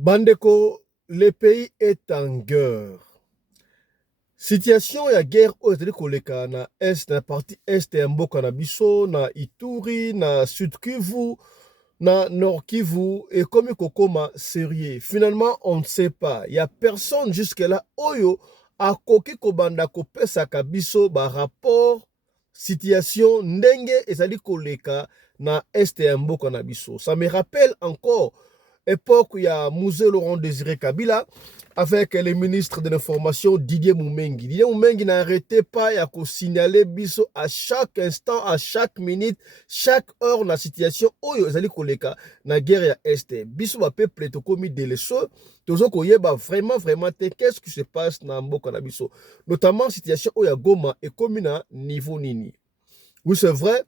Bandeko, le pays est en guerre. Situation ya guerre oyo ezali koleka na est, na partie est ya mboka na biso, na Ituri, na Sud Kivu, na Nord Kivu, ekomi kokoma sérieux. Finalement, on ne sait pas. Il y a personne jusque-là oyo akoki kobanda kopesaka biso ba rapport situation ndenge ezali koleka na est ya mboka na biso. Ça me rappelle encore époque il y a Mouzé Laurent Désiré Kabila avec le ministre de l'information Didier Moumengi. Didier Moumengi n'arrêtait pas à signaler biso à chaque instant, à chaque minute, chaque heure la situation oyo ezali koleka na guerre ya este. Biso ba peuple to komi de leso, tozo koyeba vraiment qu'est-ce qui se passe na mboka na biso. Notamment situation oyo ya Goma et komi na niveau nini. Oui, c'est vrai.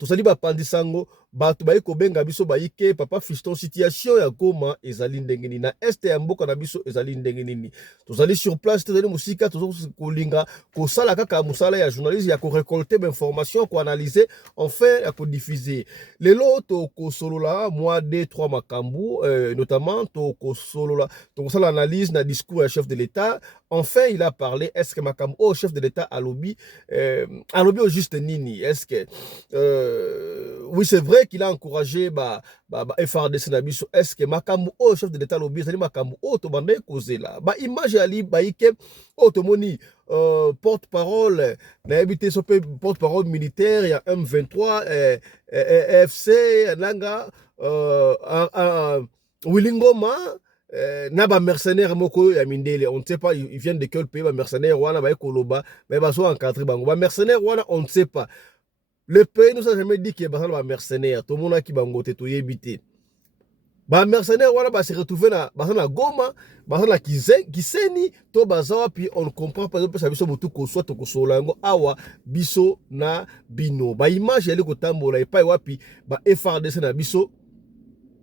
Tosali bapandi sango bato bayi kobenga biso bayike papa fiston situation ya Goma ezali ndenge nini na este ya mboka na biso ezali ndenge nini. Tozali sur place, tozali musika, tozali kolinga kosala kaka musala ya journaliste ya ko récolter information, ko analyser, enfin ya ko diffuser. Lelo to ko solola mois 2-3 makambu, notamment to ko solola to ko sala analyse na discours ya chef de l'État. Enfin, il a parlé, est-ce que makambu au chef de l'État a lobby au juste nini, est-ce que oui, c'est vrai qu'il a encouragé FRDC Nabiso. Est-ce que Makambu, oh, chef de l'État lobby, c'est Makambu, oh, to bande causé là. Image ali, ike, oh, to moni, porte-parole, n'a habité porte-parole militaire, il y a M23, FC, Nanga, Willingoma, Naba mercenaire moko ya mindele, on ne sait pas, ils viennent de quel pays, mercenaire, wana, koloba, sont encadrés, mercenaire, wana, on ne sait pas. Le pays nous a jamais dit qu'il y a des mercenaires. Tout le monde qui bangote tout yébité. Ba mercenaires wana ba se retrouver na Goma, na Kiseni, to bazawa puis on comprend pas que ça biso mutu ko soit ko solango awa biso na bino. Ba image yali ko tambola et pas wapi ba FRDC na biso.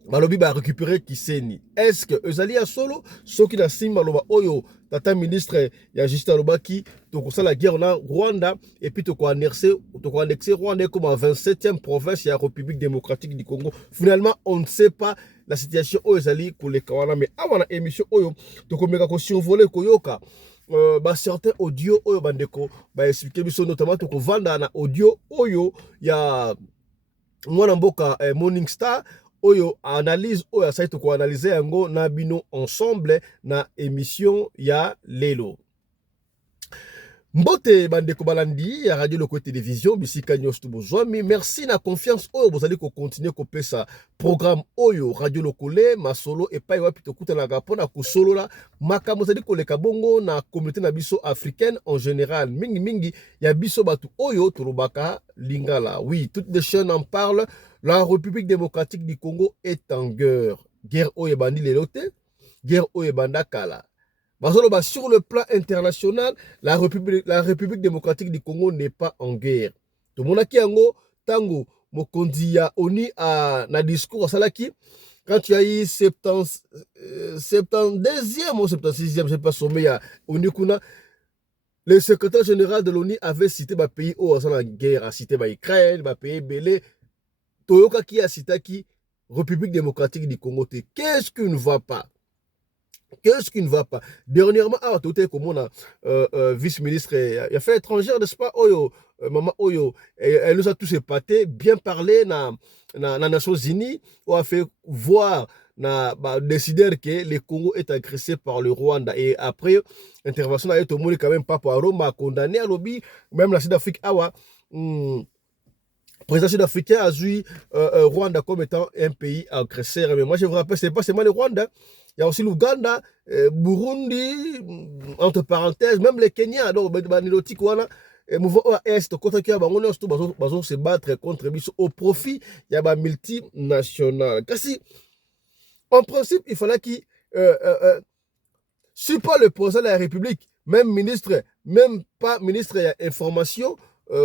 Balobi ba récupérer Kiseni. Est-ce que ezali ya solo soki na simba loba oyo tata ministre ya Justin Lobaki to ko la guerre na Rwanda et puis to ko annexer Rwanda comme en 27e province ya République démocratique du Congo. Finalement, on ne sait pas la situation oyo ezali koleka wana, mais awana émission oyo to ko meka ko survoler koyoka certains audio oyo bandeko ba expliquer biso, notamment to ko vanda na audio oyo ya mwana mboka Morning Star oyo analyse oyo asali to ko analyser yango na bino ensemble na émission ya lelo. Mbote bandeko balandi ya radio loko télévision bisika nyos to bozwami, merci na confiance oyo bozali ko continuer ko pesa programme oyo radio lokole masolo et pa wapi to kutana ka pona ko solola makambo zali koleka bongo na communauté na biso africaine en général, mingi ya biso batu oyo tolobaka lingala. Oui, toutes les chaînes en parlent. La République démocratique du Congo est en guerre. Guerre oyo bandi lelote, guerre oyo banda kala. Sur le plan international, la République démocratique du Congo n'est pas en guerre. Tout le monde qui yango tango mokonzi ya oni na discours salaki quand il y a eu 72e ou 76e, je sais pas sommet ya oni kuna, le secrétaire général de l'ONU avait cité ba pays au la guerre, a cité ba Ukraine, ba pays belé, toyoka qui a cité qui République démocratique du Congo. Qu'est-ce qui ne va pas? Qu'est-ce qui ne va pas? Dernièrement, tout est comme on a vice-ministre et affaires étrangères, n'est-ce pas? Oyo, maman Oyo, elle nous a tous épaté, bien parlé na Nations Unies, on a fait voir décider que le Congo est agressé par le Rwanda. Et après, intervention a été au monde quand même pas pour Roma, condamné à lobby, même la Sud-Afrique, le président sud-africain a vu Rwanda comme étant un pays agresseur. Mais moi, je vous rappelle, c'est pas seulement le Rwanda. Il y a aussi l'Ouganda, Burundi, entre parenthèses, même les Kenyans. Donc, mouvement Est, contre qui on se battre contre au profit, il y a des multinationales. Kasi, en principe, il fallait qu'il si pas le président de la République, même ministre, même pas ministre d'information,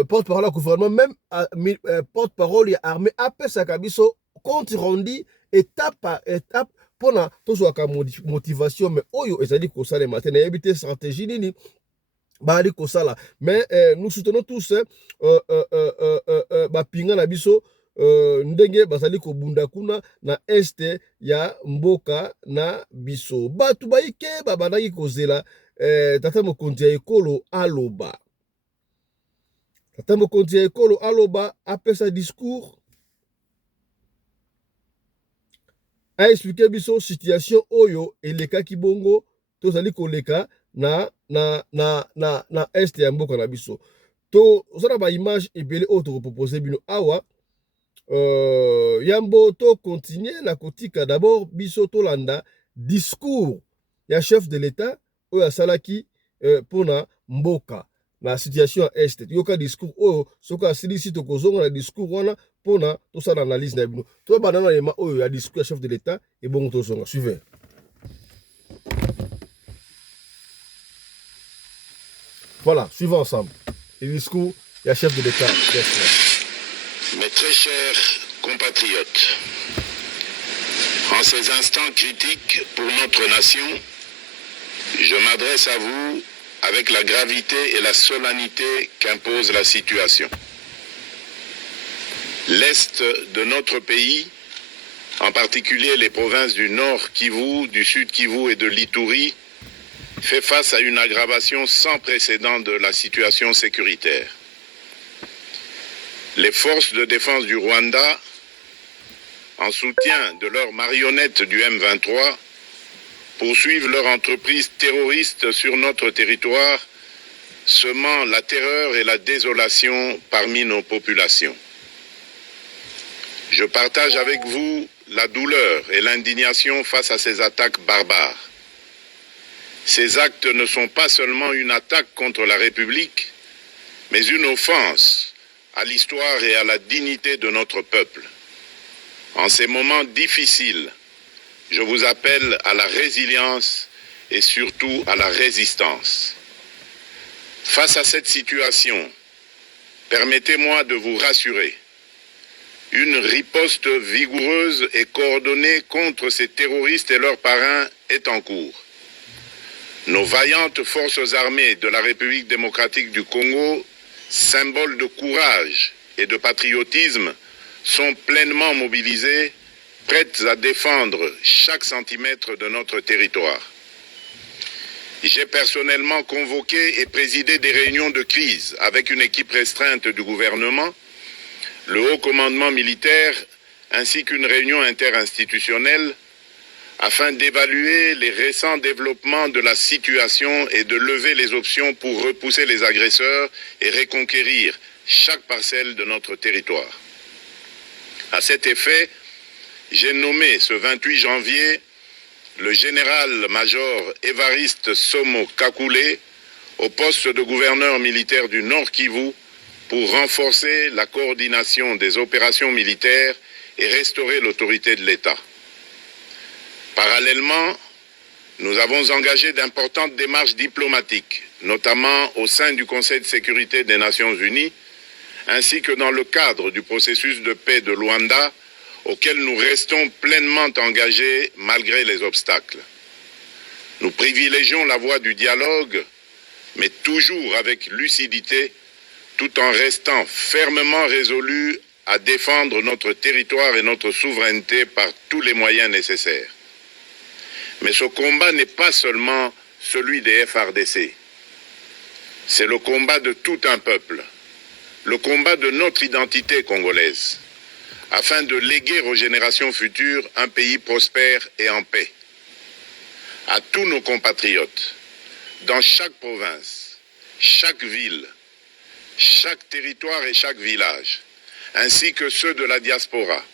porte-parole au gouvernement, même porte-parole et armée, après ça, compte rendu étape par étape pour toujours la motivation, mais oyo ezali ko sala matin na éviter stratégie nini bali ko sala, mais nous soutenons tous ba pinga na biso ndenge bazali kobunda kuna na este ya mboka na biso. Bato baike babandaki kozela tata mokonzi ya ekolo aloba. Tata mokonzi ya ekolo aloba apesa discours a expliqué biso situation oyo elekaki bongo tozali koleka na este ya mboka na biso. Tozala ba image ebele oyo tokopropose bino awa. Yambo to continuer na kotika d'abord biso tolanda discours ya chef de l'État oyo asalaki pona mboka na situation ya este. Yoka discours oyo soka asilisi tokozonga na discours wana pona tosala analyse na bino. To banana yema oyo ya discours ya chef de l'État et bon tozonga. Suivez. Voilà, suivons ensemble. Le discours du chef de l'État. Mes très chers compatriotes, en ces instants critiques pour notre nation, je m'adresse à vous avec la gravité et la solennité qu'impose la situation. L'Est de notre pays, en particulier les provinces du Nord Kivu, du Sud Kivu et de l'Ituri, fait face à une aggravation sans précédent de la situation sécuritaire. Les forces de défense du Rwanda, en soutien de leurs marionnettes du M23, poursuivent leur entreprise terroriste sur notre territoire, semant la terreur et la désolation parmi nos populations. Je partage avec vous la douleur et l'indignation face à ces attaques barbares. Ces actes ne sont pas seulement une attaque contre la République, mais une offense à l'histoire et à la dignité de notre peuple. En ces moments difficiles, je vous appelle à la résilience et surtout à la résistance. Face à cette situation, permettez-moi de vous rassurer. Une riposte vigoureuse et coordonnée contre ces terroristes et leurs parrains est en cours. Nos vaillantes forces armées de la République démocratique du Congo, symboles de courage et de patriotisme, sont pleinement mobilisées, prêtes à défendre chaque centimètre de notre territoire. J'ai personnellement convoqué et présidé des réunions de crise avec une équipe restreinte du gouvernement, le haut commandement militaire ainsi qu'une réunion interinstitutionnelle afin d'évaluer les récents développements de la situation et de lever les options pour repousser les agresseurs et reconquérir chaque parcelle de notre territoire. À cet effet, j'ai nommé ce 28 janvier le général-major Évariste Somo Kakule au poste de gouverneur militaire du Nord Kivu pour renforcer la coordination des opérations militaires et restaurer l'autorité de l'État. Parallèlement, nous avons engagé d'importantes démarches diplomatiques, notamment au sein du Conseil de sécurité des Nations Unies, ainsi que dans le cadre du processus de paix de Luanda, auquel nous restons pleinement engagés malgré les obstacles. Nous privilégions la voie du dialogue, mais toujours avec lucidité, tout en restant fermement résolus à défendre notre territoire et notre souveraineté par tous les moyens nécessaires. Mais ce combat n'est pas seulement celui des FARDC. C'est le combat de tout un peuple, le combat de notre identité congolaise, afin de léguer aux générations futures un pays prospère et en paix. À tous nos compatriotes, dans chaque province, chaque ville, chaque territoire et chaque village, ainsi que ceux de la diaspora,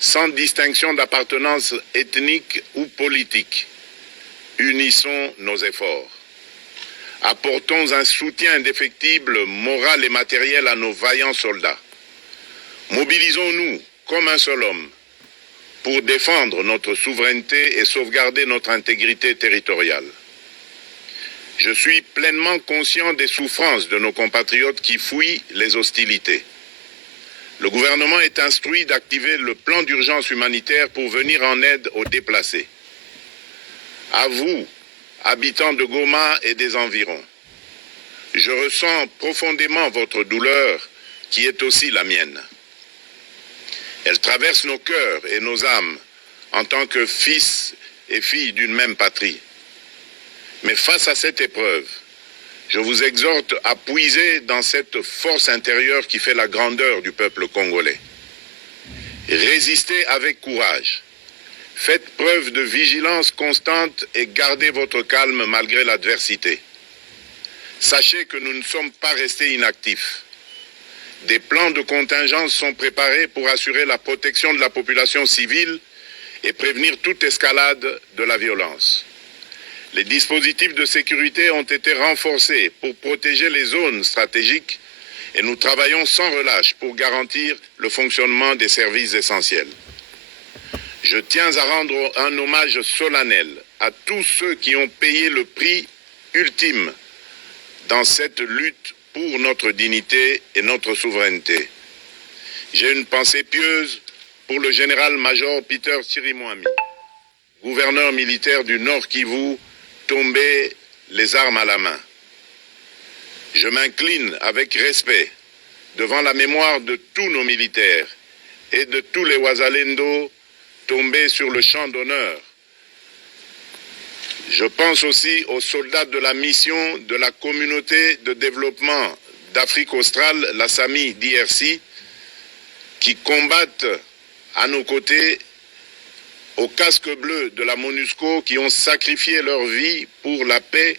sans distinction d'appartenance ethnique ou politique, unissons nos efforts. Apportons un soutien indéfectible, moral et matériel à nos vaillants soldats. Mobilisons-nous comme un seul homme pour défendre notre souveraineté et sauvegarder notre intégrité territoriale. Je suis pleinement conscient des souffrances de nos compatriotes qui fuient les hostilités. Le gouvernement est instruit d'activer le plan d'urgence humanitaire pour venir en aide aux déplacés. À vous, habitants de Goma et des environs, je ressens profondément votre douleur qui est aussi la mienne. Elle traverse nos cœurs et nos âmes en tant que fils et filles d'une même patrie. Mais face à cette épreuve, je vous exhorte à puiser dans cette force intérieure qui fait la grandeur du peuple congolais. Résistez avec courage. Faites preuve de vigilance constante et gardez votre calme malgré l'adversité. Sachez que nous ne sommes pas restés inactifs. Des plans de contingence sont préparés pour assurer la protection de la population civile et prévenir toute escalade de la violence. Les dispositifs de sécurité ont été renforcés pour protéger les zones stratégiques et nous travaillons sans relâche pour garantir le fonctionnement des services essentiels. Je tiens à rendre un hommage solennel à tous ceux qui ont payé le prix ultime dans cette lutte pour notre dignité et notre souveraineté. J'ai une pensée pieuse pour le général-major Peter Chirimwami, gouverneur militaire du Nord Kivu, tombé les armes à la main. Je m'incline avec respect devant la mémoire de tous nos militaires et de tous les Wazalendo tombés sur le champ d'honneur. Je pense aussi aux soldats de la mission de la communauté de développement d'Afrique australe, la SAMI d'IRC, qui combattent à nos côtés aux casques bleus de la MONUSCO, qui ont sacrifié leur vie pour la paix,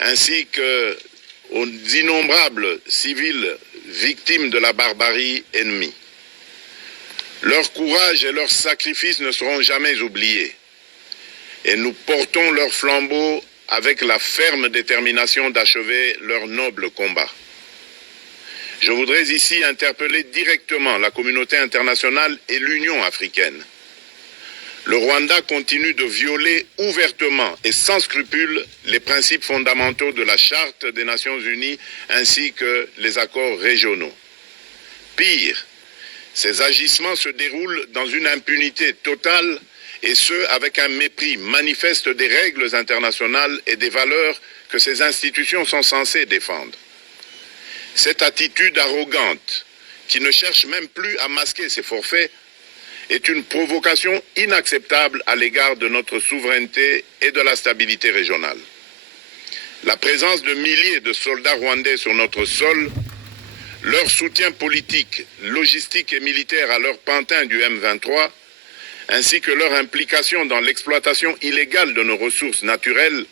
ainsi qu'aux innombrables civils victimes de la barbarie ennemie. Leur courage et leur sacrifice ne seront jamais oubliés. Et nous portons leur flambeau avec la ferme détermination d'achever leur noble combat. Je voudrais ici interpeller directement la communauté internationale et l'Union africaine. Le Rwanda continue de violer ouvertement et sans scrupule les principes fondamentaux de la Charte des Nations Unies ainsi que les accords régionaux. Pire, ces agissements se déroulent dans une impunité totale et ce, avec un mépris manifeste des règles internationales et des valeurs que ces institutions sont censées défendre. Cette attitude arrogante, qui ne cherche même plus à masquer ses forfaits, est une provocation inacceptable à l'égard de notre souveraineté et de la stabilité régionale. La présence de milliers de soldats rwandais sur notre sol, leur soutien politique, logistique et militaire à leur pantin du M23, ainsi que leur implication dans l'exploitation illégale de nos ressources naturelles,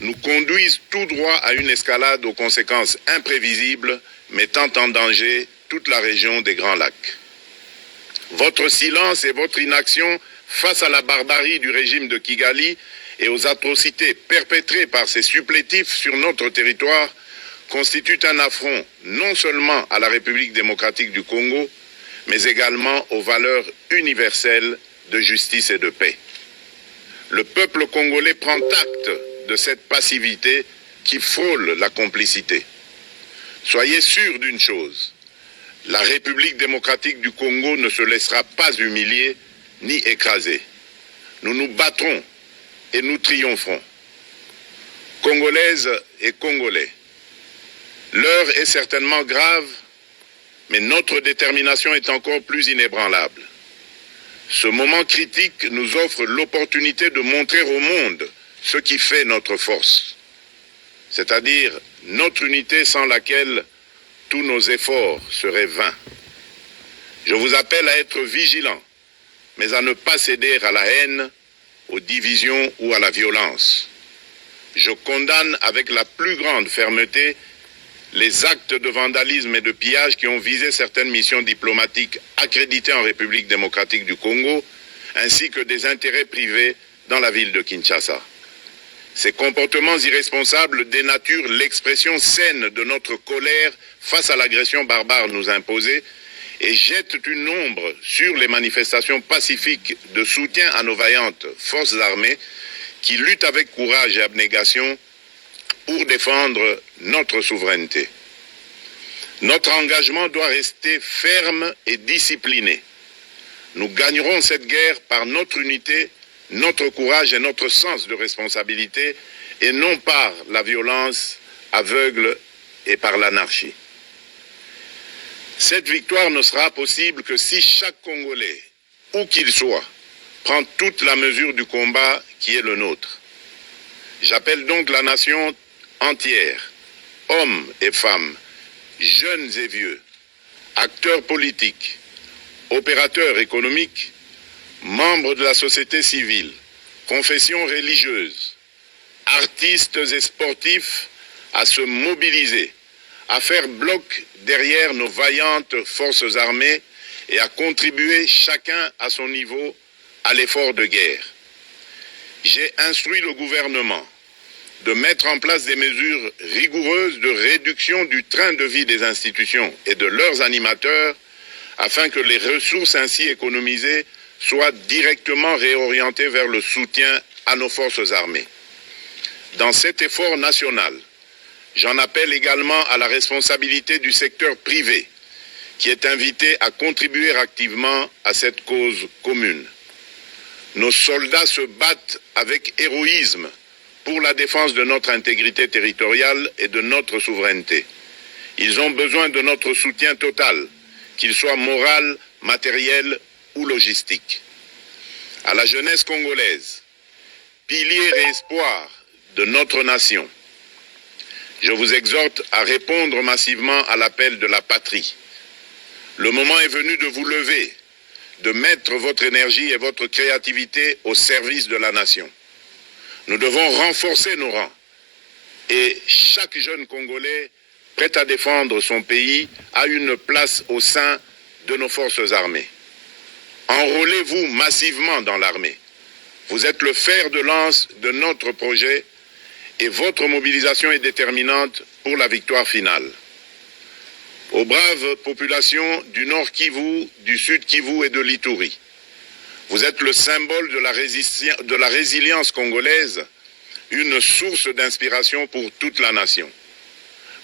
nous conduisent tout droit à une escalade aux conséquences imprévisibles, mettant en danger toute la région des Grands Lacs. Votre silence et votre inaction face à la barbarie du régime de Kigali et aux atrocités perpétrées par ces supplétifs sur notre territoire constituent un affront non seulement à la République démocratique du Congo, mais également aux valeurs universelles de justice et de paix. Le peuple congolais prend acte de cette passivité qui frôle la complicité. Soyez sûrs d'une chose, la République démocratique du Congo ne se laissera pas humilier ni écraser. Nous nous battrons et nous triompherons. Congolaises et Congolais, l'heure est certainement grave, mais notre détermination est encore plus inébranlable. Ce moment critique nous offre l'opportunité de montrer au monde ce qui fait notre force, c'est-à-dire notre unité sans laquelle tous nos efforts seraient vains. Je vous appelle à être vigilants, mais à ne pas céder à la haine, aux divisions ou à la violence. Je condamne avec la plus grande fermeté les actes de vandalisme et de pillage qui ont visé certaines missions diplomatiques accréditées en République démocratique du Congo, ainsi que des intérêts privés dans la ville de Kinshasa. Ces comportements irresponsables dénaturent l'expression saine de notre colère face à l'agression barbare nous imposée et jettent une ombre sur les manifestations pacifiques de soutien à nos vaillantes forces armées qui luttent avec courage et abnégation pour défendre notre souveraineté. Notre engagement doit rester ferme et discipliné. Nous gagnerons cette guerre par notre unité, notre courage et notre sens de responsabilité, et non par la violence aveugle et par l'anarchie. Cette victoire ne sera possible que si chaque Congolais, où qu'il soit, prend toute la mesure du combat qui est le nôtre. J'appelle donc la nation entière, hommes et femmes, jeunes et vieux, acteurs politiques, opérateurs économiques, membres de la société civile, confessions religieuses, artistes et sportifs à se mobiliser, à faire bloc derrière nos vaillantes forces armées et à contribuer chacun à son niveau à l'effort de guerre. J'ai instruit le gouvernement de mettre en place des mesures rigoureuses de réduction du train de vie des institutions et de leurs animateurs afin que les ressources ainsi économisées soient directement réorientées vers le soutien à nos forces armées. Dans cet effort national, j'en appelle également à la responsabilité du secteur privé, qui est invité à contribuer activement à cette cause commune. Nos soldats se battent avec héroïsme pour la défense de notre intégrité territoriale et de notre souveraineté. Ils ont besoin de notre soutien total, qu'il soit moral, matériel ou logistique. À la jeunesse congolaise, pilier et espoir de notre nation, je vous exhorte à répondre massivement à l'appel de la patrie. Le moment est venu de vous lever, de mettre votre énergie et votre créativité au service de la nation. Nous devons renforcer nos rangs et chaque jeune Congolais prêt à défendre son pays a une place au sein de nos forces armées. Enrôlez-vous massivement dans l'armée. Vous êtes le fer de lance de notre projet et votre mobilisation est déterminante pour la victoire finale. Aux braves populations du Nord Kivu, du Sud Kivu et de l'Ituri, vous êtes le symbole de la résilience congolaise, une source d'inspiration pour toute la nation.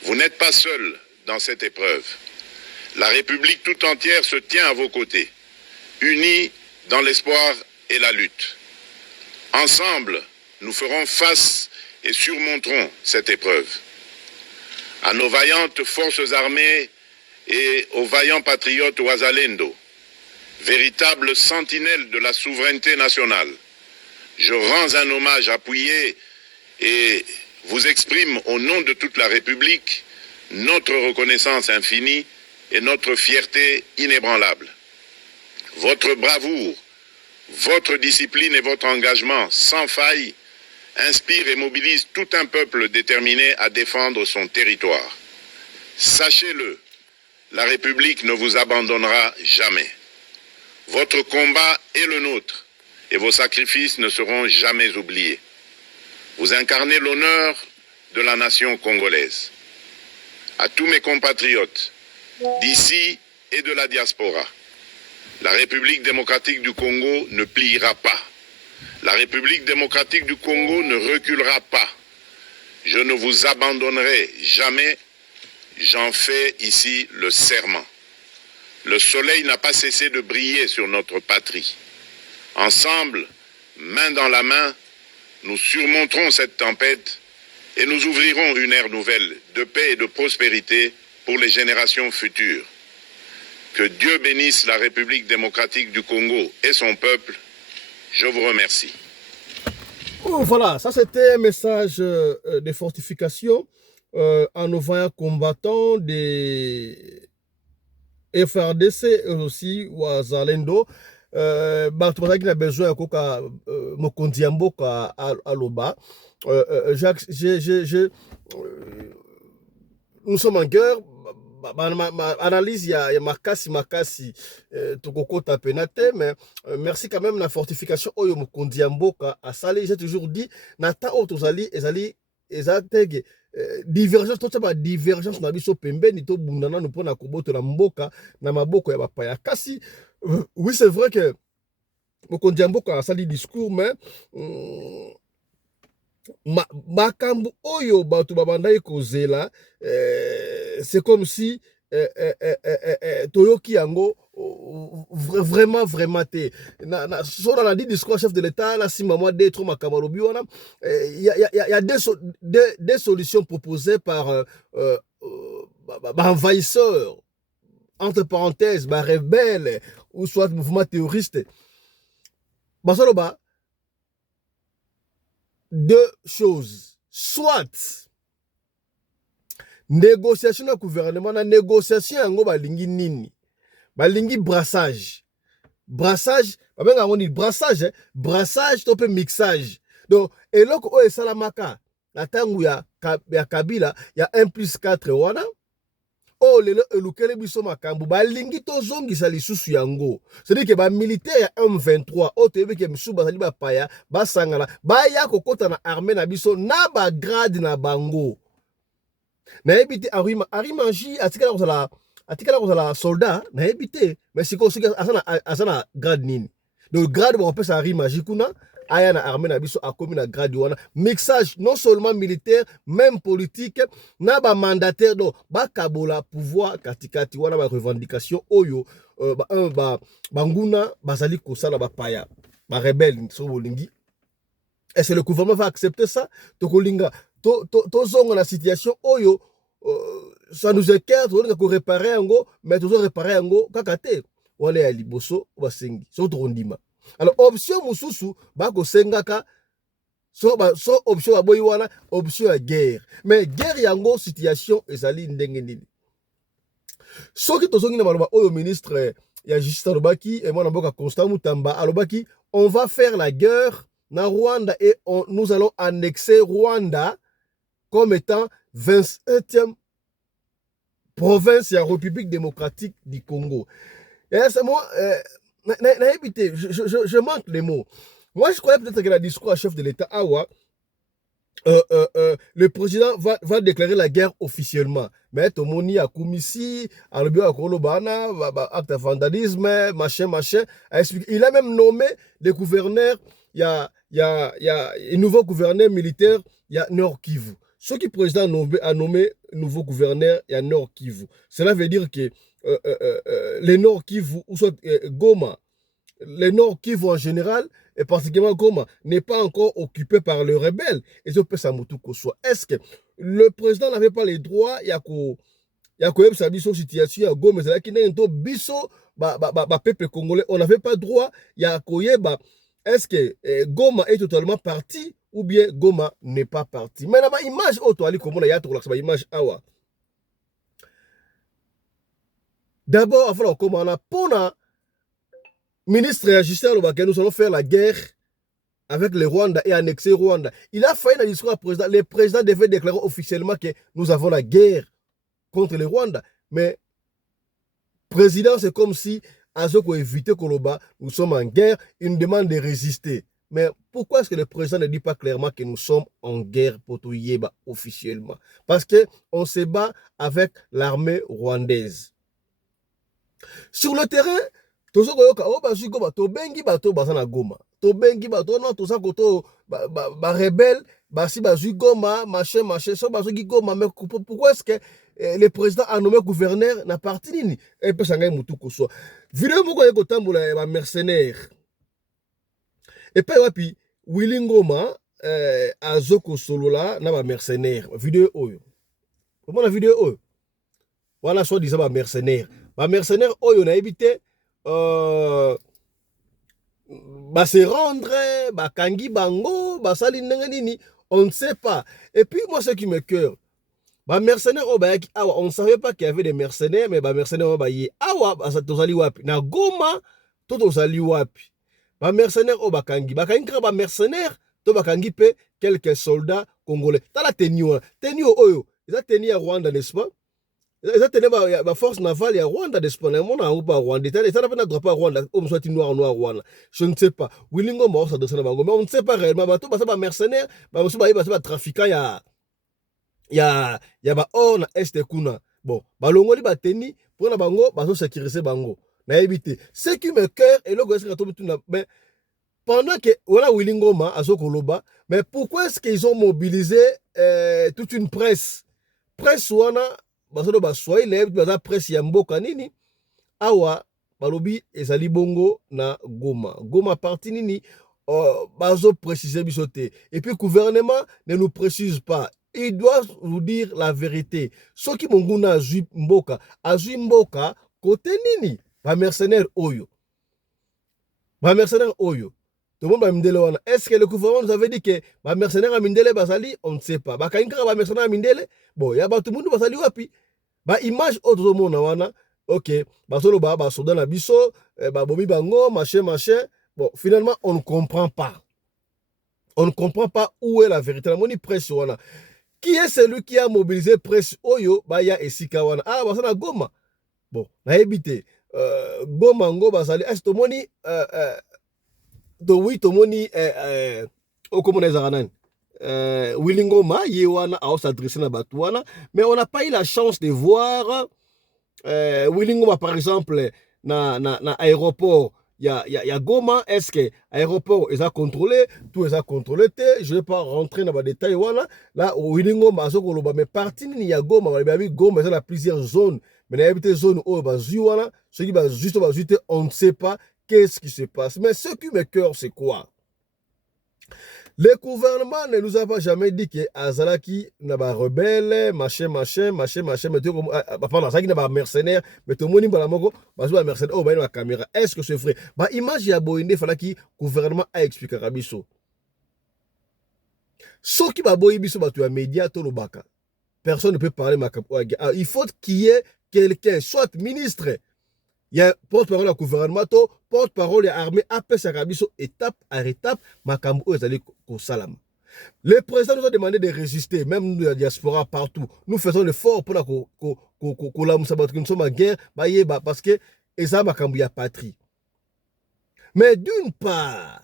Vous n'êtes pas seuls dans cette épreuve. La République tout entière se tient à vos côtés, unis dans l'espoir et la lutte. Ensemble, nous ferons face et surmonterons cette épreuve. À nos vaillantes forces armées et aux vaillants patriotes Ouazalendo, véritables sentinelles de la souveraineté nationale, je rends un hommage appuyé et vous exprime au nom de toute la République notre reconnaissance infinie et notre fierté inébranlable. Votre bravoure, votre discipline et votre engagement sans faille inspirent et mobilisent tout un peuple déterminé à défendre son territoire. Sachez-le, la République ne vous abandonnera jamais. Votre combat est le nôtre et vos sacrifices ne seront jamais oubliés. Vous incarnez l'honneur de la nation congolaise. À tous mes compatriotes d'ici et de la diaspora, la République démocratique du Congo ne pliera pas. La République démocratique du Congo ne reculera pas. Je ne vous abandonnerai jamais. J'en fais ici le serment. Le soleil n'a pas cessé de briller sur notre patrie. Ensemble, main dans la main, nous surmonterons cette tempête et nous ouvrirons une ère nouvelle de paix et de prospérité pour les générations futures. Que Dieu bénisse la République démocratique du Congo et son peuple. Je vous remercie. Oh, voilà, ça c'était un message de fortification en nos vaillants combattants des FRDC et aussi Ouazalendo. Bato bazalaki na besoin ya koka mokonzi ya mboka aloba. Nous sommes en guerre. Analyse ya makasi tokokota pena te, mais merci quand même na fortification oyo mokonzi ya mboka asali. J'ai toujours dit na temps oyo tozali eza tege divergence to ba divergence na biso pembeni to bundana no pona kobotola mboka na maboko ya bapaya kasi. Oui, c'est vrai que mokonzi ya mboka asali discours, mais makambo oyo bato babandaki kozela c'est comme si toyoki yango vraiment te so na dit discours chef de l'état na sima mwa de trop makambo alobi wana. Il y a des solutions proposées par envahisseurs entre parenthèses, bah, rebelle, ou soit mouvement terroriste. Basaloba, deux choses. Soit, négociation na gouvernement, na négociation yango balingi nini? Balingi brassage. Brassage, babenga ngoni brassage, brassage to pe mixage. Donc, eloko oyo esalamaka na tangu ya Kabila, ya 1+4 wana, oh lelo elukele biso makambo balingi tozongisa lisusu yango. C'est-à-dire que ba militaire ya M23 o toyebi ke misu bazali bapaya basangana baya kokota na armée na biso na ba grade na bango. Na ebite Arimanji atikala kozala soldat na ebite mais siko asana grade nini. Donc grade ba opesa Arimanji kuna aya na armée na biso akomi na grade wana mixage non seulement militaire même politique na ba mandataire do ba kabola pouvoir katikati wana ba revendication oyo banguna bazali kosala ba paya ba rebelle so bolingi. Est-ce que le gouvernement va accepter ça? Tokolinga tozonga na situation oyo ça nous écarte on ko réparer ngo mais toujours réparer ngo kakate wala ya liboso basengi so tondima. Alors option mususu bako sengaka so option aboyi wana option ya guerre mais guerre yango situation ezali ndenge nini soki tozongi na maloba oyo ministre ya justice alobaki et moi namboka Constant Mutamba alobaki on va faire la guerre na Rwanda et nous allons annexer Rwanda comme étant 27e province de la République démocratique du Congo. Et c'est moi, je manque les mots. Moi, je croyais peut-être que le discours à chef de l'État, le président va déclarer la guerre officiellement. Mais Tomoni a commissi, a le bureau à Kolobana, acte de vandalisme, machin. Il a même nommé des gouverneurs. Il y a un nouveau gouverneur militaire, il y a Nord Kivu. Ce qui président a nommé nouveau gouverneur, il y a Nord Kivu. Cela veut dire que les Nord Kivu, ou soit Goma, les Nord Kivu en général, et particulièrement Goma, n'est pas encore occupé par les rebelles. Et ça peut s'amoutou qu'on soit. Est-ce que le président n'avait pas les droits, il y a sa situation, il y a Goma, c'est là qu'il y a un biso, peuple congolais, on n'avait pas droit, il y a est-ce que Goma est totalement parti ou bien Goma n'est pas parti? Mais là-bas, image, image awa. D'abord, avant qu'on a pour ministre de la Justice, nous allons faire la guerre avec le Rwanda et annexer Rwanda. Il a failli dans le discours au président. Le président devait déclarer officiellement que nous avons la guerre contre le Rwanda. Mais le président, c'est comme si Azoko éviter Koloba, nous sommes en guerre, il nous demande de résister. Mais pourquoi est-ce que le président ne dit pas clairement que nous sommes en guerre pour tout Yéba officiellement? Parce qu'on se bat avec l'armée rwandaise. Sur le terrain, tout ça tobengi bato basana Goma. Tobengi bato non tout ça koto ba rebelle basi bazu Goma machin so bazu Goma mais pourquoi est-ce que le président a nommé gouverneur na parti nini et peut sangai mutu ko so vidéo moko yeko tambola ba mercenaire et puis wapi Willy Ngoma azoko solola na ba mercenaire vidéo oyo comment la vidéo oyo voilà soit disant ba mercenaire oyo na évité se rendre kangi bango sali nini on ne sait pas. Et puis moi ce qui me cœur mercenaires on ne savait pas qu'il y avait des mercenaires mais mercenaires tozali wapi na Goma tozali wapi mercenaires kangi mercenaires to bakangi pe quelques soldats congolais tala tenue oyo ils ont tenu à Rwanda n'est-ce pas? Ils ont tenu la force navale à Rwanda d'Espagne. On a pas Rwanda. Ils n'ont pas Rwanda. On soit noir Rwanda. Je ne sais pas. Willingo m'a ça mais on ne sait pas réellement. Bateau pas mercenaire. Aussi pas trafiquant. Il y a on est kuna. Bon. Balongo li bateni pour na bango baso sécuriser bango. Na éviter. Ce qui me cœur et le gosse tout mais pendant que voilà Willingo m'a azokoloba mais pourquoi est-ce qu'ils ont mobilisé toute une presse wana basodo baswai le baza presse ya mboka nini awa balobi ezali bongo na Goma parti nini bazo préciser bisoté et puis gouvernement ne nous précise pas, il doit nous dire la vérité. Soki monguna azui mboka côté nini ba mercenaire oyo tout le monde va mindele wana. Est-ce que le gouvernement nous avait dit que ba mercenaire à mindele basali? On ne sait pas. Ba kainka ba mercenaire à mindele, bon ya ba tout le monde basali wapi? Ba image autre monde wana. OK, ba solo ba soda na biso, ba bomi bango, machin. Bon, finalement on ne comprend pas. On ne comprend pas où est la vérité. La moni presse wana. Qui est celui qui a mobilisé presse oyo baya esika wana? Ah, ba sana Goma. Bon, na ebité Goma ngo basali. Est-ce que moni oui, tomoni okomona ezarana Willingoma yewana a s'adresser na batouana, mais on n'a pas eu la chance de voir Willingoma par exemple na aéroport ya Goma. Est-ce que aéroport est contrôlé, tout est contrôlé? Je vais pas rentrer dans les détails wana. Là Willingoma azokoloba, mais parti ni ya Goma, Goma ça a plusieurs zones, mais na habité zone où bazu wana, ceux qui ba juste on ne sait pas qu'est-ce qui se passe. Mais ce qui me cœur, c'est quoi? Le gouvernement ne nous a pas jamais dit que Azalaki n'a pas rebelle, machin, mais tu vois, ça qui n'a pas mercenaire, mais tout le monde n'a mercenaire, oh, bah, il y a la caméra. Est-ce que c'est vrai? Bah, image, il y a beau, il fallait que le gouvernement a expliqué à Rabiso. Ce qui va boire biso, bah, tu as média, tout le baka. Personne ne peut parler, il faut qu'il y ait quelqu'un, soit ministre, il y a porte-parole au gouvernement, porte-parole à l'armée, après ça, étape par étape, makambo ezali ko salam. Le président nous a demandé de résister, même nous, la diaspora partout. Nous faisons l'effort pour que nous sommes en guerre, parce que ça makambo ya patrie. Mais d'une part,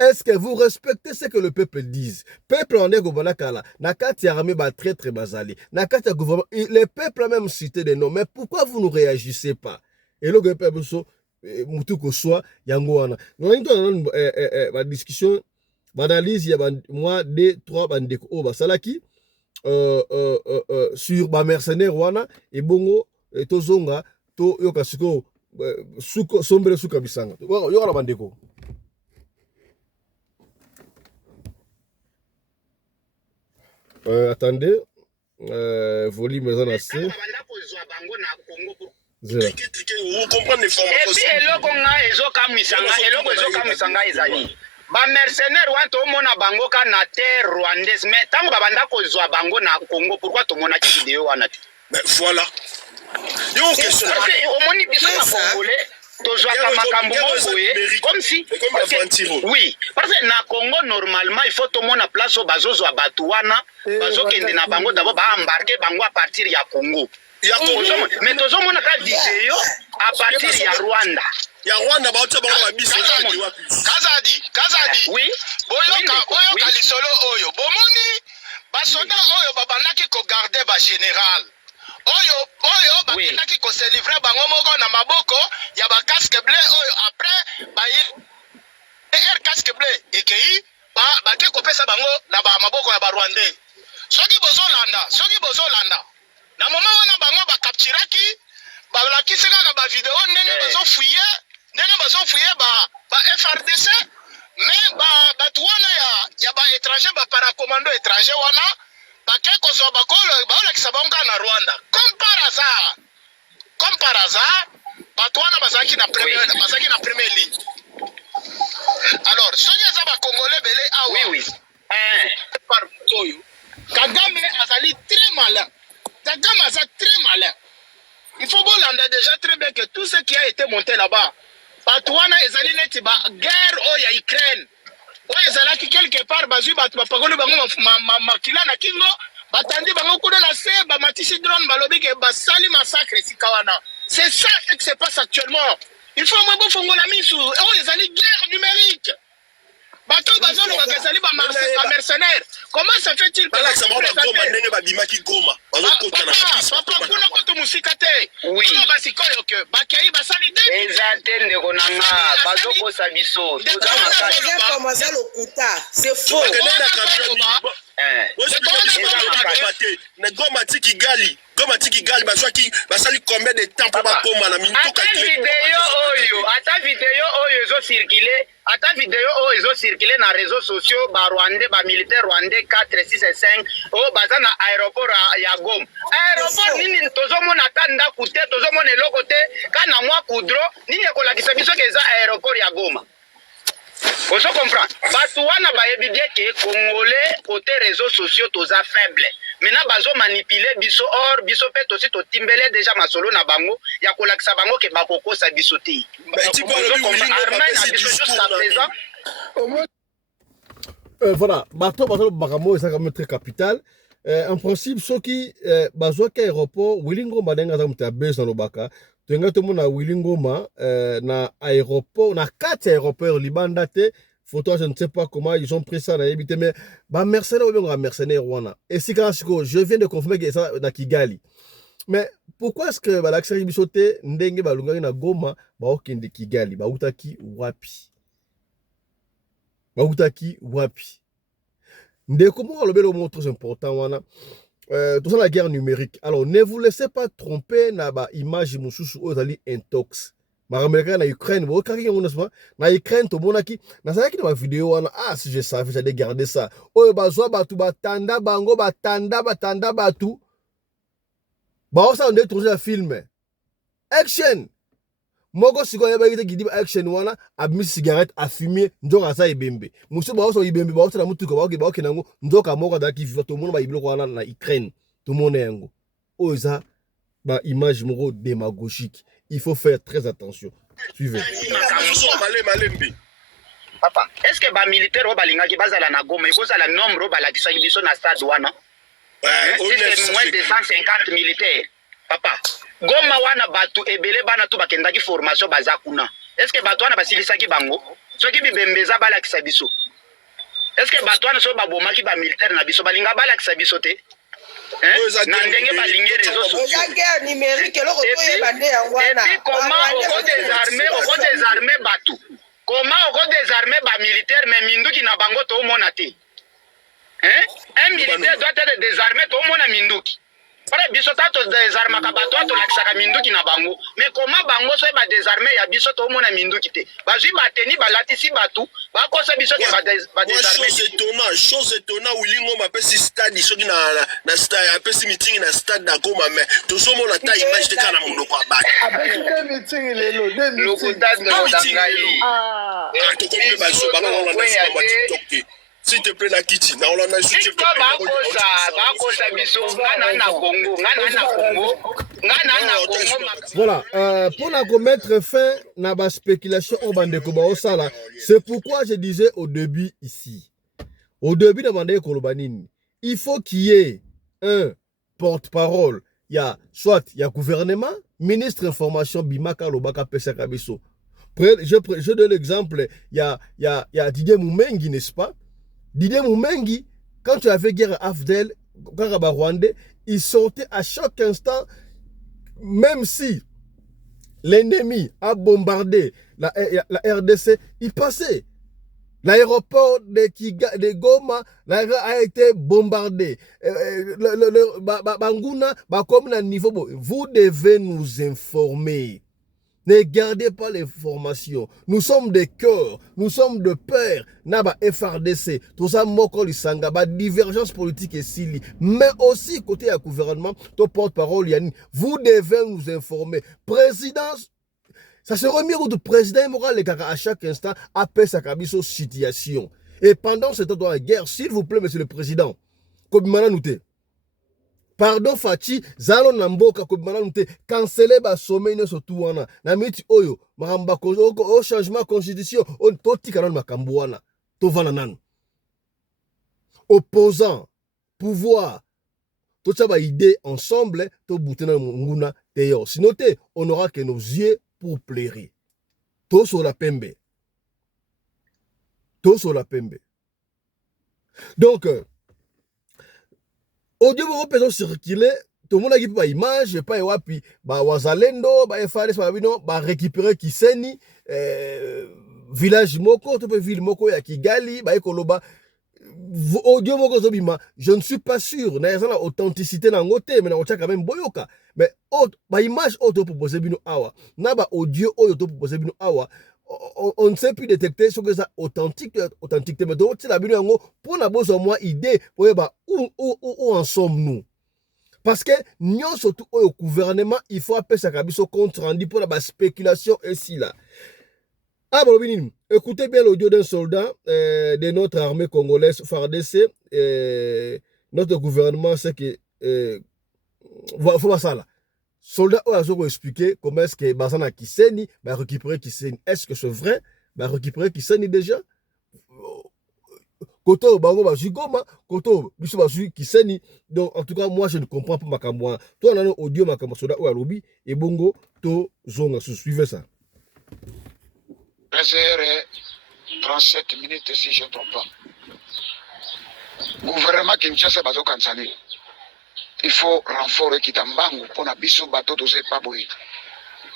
est-ce que vous respectez ce que le peuple dit? Peuple en est gobanakala, nakati armée ba très basali, nakati gouvernement, les peuples ont même cité des noms, mais pourquoi vous ne réagissez pas? Et le peuple so mutuko soit yangoana. Nous avons une discussion, une analyse, il y a moi 2-3 bandeko o basalaki sur ba mercenaire wana et bongo tozonga to yokasiko suko sombere suka bisanga. Yo na bandeko. Attendez, volume est assez. Vous comprenez les formations. Et puis, eloko kamisanga ezali. Ba mercenaire wa to mona bango ka na terre rwandaise, mais tango babanda kozwa bango na Congo, pourquoi to mona ki vidéo wana? Mais voilà. Yo question. Au moni biso na congolais. Comme si oui, parce que na Congo normalement il faut tout le monde à place au bazozo à Batouana, bazo kende na bango d'abord ba embarquer bango à partir ya Congo. Mais tout le monde a vidéo à partir ya Rwanda. Ya Rwanda ba otsa bango ba biso Kazadi. Oui. Boyo kalisolo oyo. Bomoni basoda oyo babandaki ko garder ba général. Oyo bakendaki ko se livrer bango moko na maboko ya ba casque bleu oyo après ba air casque bleu ekei ba ke ko pesa bango na ba maboko ya ba Rwandais. Soki bozolanda na moment wana bango ba capturaki ba lakisi kaka ba video ndenge bazo fouiller ba FRDC, mais ba tuwana ya ba étranger ba paracommando étranger wana bakeko so bakolo baolakisa bango na Rwanda. Comme par hasard, batwana bazaki na première ligne. Alors, soki eza ba congolais belé awa. Oui. Par toyo. Kagame azali très malin. Il faut bolanda déjà très bien que tout ce qui a été monté là-bas, batwana ezali neti ba guerre oya Ukraine. Ouais, ezalaki quelque part bazui batu bapagoli bango makila na kingo. Batandi bango kuna na se ba matisi drone balobi ke basali massacre sikawana. C'est ça ce qui se passe actuellement. Il faut moi bon fongo la misu. Oh, les allez guerre numérique. Bato bazolo bakazali ba mercenaires. Comment ça fait-il que ça va ndenge ba bimaki Goma? Papa kuna koto musikate. Oui. Basi koyo ke bakei basali de. Ezatende konanga bazoko sabiso. C'est faux. Goma tiki gali. Comme a dit Kigali, ça lui combien de temps pour ma commande à minute. Ata vidéo oyo zo circuler, ata vidéo oyo zo circuler na réseaux sociaux ba Rwandais, ba militaire Rwandais 4 6 et 5 o baza na aéroport ya Goma. Aéroport nini tozomona tanda kute, tozomona eloko te kana mwa kudro, nini ekolakisa biso ke eza aéroport ya Goma. Oso comprendre. Batu wana bayebi bien que Congolais côté réseaux sociaux toza faible. Maintenant bazo manipuler biso or biso pe tosi to timbele déjà masolo na bango ya kolakisa bango ke bakoko sa biso ti. Voilà, bato bakamo ça comme très capital. En principe ceux qui bazo ka aéroport Wilingo madenga za mta base na lobaka. Tuenga tout na Wilingoma na aéroport na 4 aéroports libanda te photo je ne sais pas comment ils ont pris ça na yebité mais ba mercenaire ou bien mercenaire wana et si quand je viens de confirmer que ça na Kigali mais pourquoi est-ce que ba l'accès bisoté ndenge ba lunga na Goma ba okende Kigali ba utaki wapi ndeko mo lobelo mo très important wana tout ça la guerre numérique. Alors, ne vous laissez pas tromper na ba image mususu ozali intox. Marameka na Ukraine, bo kaki ngona sma na Ukraine to monaki na ça ki na vidéo wana si je savais j'allais garder ça. Oyo bazwa batu batanda bango batanda batu. Ba osa ndé tourner un film. Action. Moko siko yeba yite gidi action wana abimisi cigarette a fumer ndoka sa ibembe. Musu ba osa ibembe ba osa na mutu ko ba oke nango ndoka moko da ki viva to mona ba ibilo wana na Ukraine. Tout le monde est yango. Oza ba image moko démagogique. Il faut faire très attention. Suivez. Papa, est-ce que ba militaire o balinga ki bazala na Goma iko sala nombre ba la kisaki biso na stade wana? C'est moins de 150 militaires. Papa, Goma wana batu ebele bana tu bakendaki formation bazakuna. Est-ce que batu wana basilisaki bango? Soki bibembeza balakisa biso. Est-ce que batu wana so babomaki ba militaire na biso balinga balakisa biso te? Na ndenge balingi réseaux sociaux. Et puis comment on désarmer batu? Comment on désarmer ba militaire mais minduki na bango to mona te? Un militaire doit être désarmé to mona minduki. Para biso tato désarmer ka bato to lakisaka minduki na bango. Mais comment bango so ba désarmer ya biso to mona minduki te? Bazui bateni balatisi batu, ba kosa biso ke ba désarmer. Chose étonnante Wilingo mapesi stade soki na stade apesi meeting na stade na Goma mais tozomo na ta image te kana monoko abaki. Avec des meeting lelo, des meeting. Lokuta ndo dangai. To komi baso bana na TikTok. S'il te plaît, la Kiti. Voilà, pour la mettre fin à la spéculation au Bandeko Baosala, c'est pourquoi je disais au début ici, au début de Bandeko Kolobanini, il faut qu'il y ait un porte-parole. Il y a soit il y a gouvernement, ministre information Bimaka Lobaka Pesakabiso. Je donne l'exemple, il y a Didier Moumengi, n'est-ce pas? Didier Moumengi, quand tu avais guerre à Afdel, Rwandais, il sortait à chaque instant, même si l'ennemi a bombardé la RDC, il passait. L'aéroport de Goma a été bombardé. Banguna, comme le niveau, vous devez nous informer. Ne gardez pas l'information. Nous sommes des cœurs, nous sommes de pères. Naba FRDC, tout ça moko lisanga, ba divergence politique et sili. Mais aussi côté du gouvernement, ton porte-parole Yanni, vous devez nous informer. Présidence, ça se remet au président moral à chaque instant après sa kabiso situation. Et pendant ce temps de la guerre, s'il vous plaît, monsieur le président, comme noté. Pardon Fachi, zalo namboka kobana nte canceller ba sommet ne surtout wana. Na miti oyo, maramba ko au changement constitution, on toti kanon makambo wana. To vana nan. Opposant, pouvoir, tout ça ba idée ensemble, to boutena nguna teyo. Sinon on n'aura que nos yeux pour plaire. To sur la pembe. To sur la pembe. Donc audio peut circuler, tout le monde a qui pas image, pas wapi, ba wazalendo, ba FARDC, ba bino, ba récupérer Kiseni, village moko, to pe ville moko ya Kigali, ba ekoloba, audio moko zobima, je ne suis pas sûr na ezala authenticité na ngote mais na otia quand même boyoka mais ba image auto proposer bino awa na ba audio auto proposer bino awa on ne sait plus détecter ce que ça authentique mais donc la bino yango pour na bozo moi idée pour ba où en sommes-nous parce que nous surtout au gouvernement il faut appeler ça kabiso compte rendu pour la spéculation ici là. Ah, bon, écoutez bien l'audio d'un soldat de notre armée congolaise, FARDC. Notre gouvernement, c'est que. Faut voir ça là. Soldat, on a expliqué comment est-ce que Bazana Kiseni va récupérer Kiseni. Est-ce que c'est vrai? Va récupérer Kiseni déjà? Koto, Bango, Bazugoma, Koto, Bissou, Bazou, Kiseni. Donc, en tout cas, moi, je ne comprends pas ma camoine. Toi, on a un audio, ma camoine, soldat, ou à lobby, et Bongo, To, Zonga, suivez ça. 13h37 minutes si je ne trompe pas. Gouvernement Kinshasa bazo kansani. Il faut renforcer Kitambangu pour na biso bateau doze pas boy.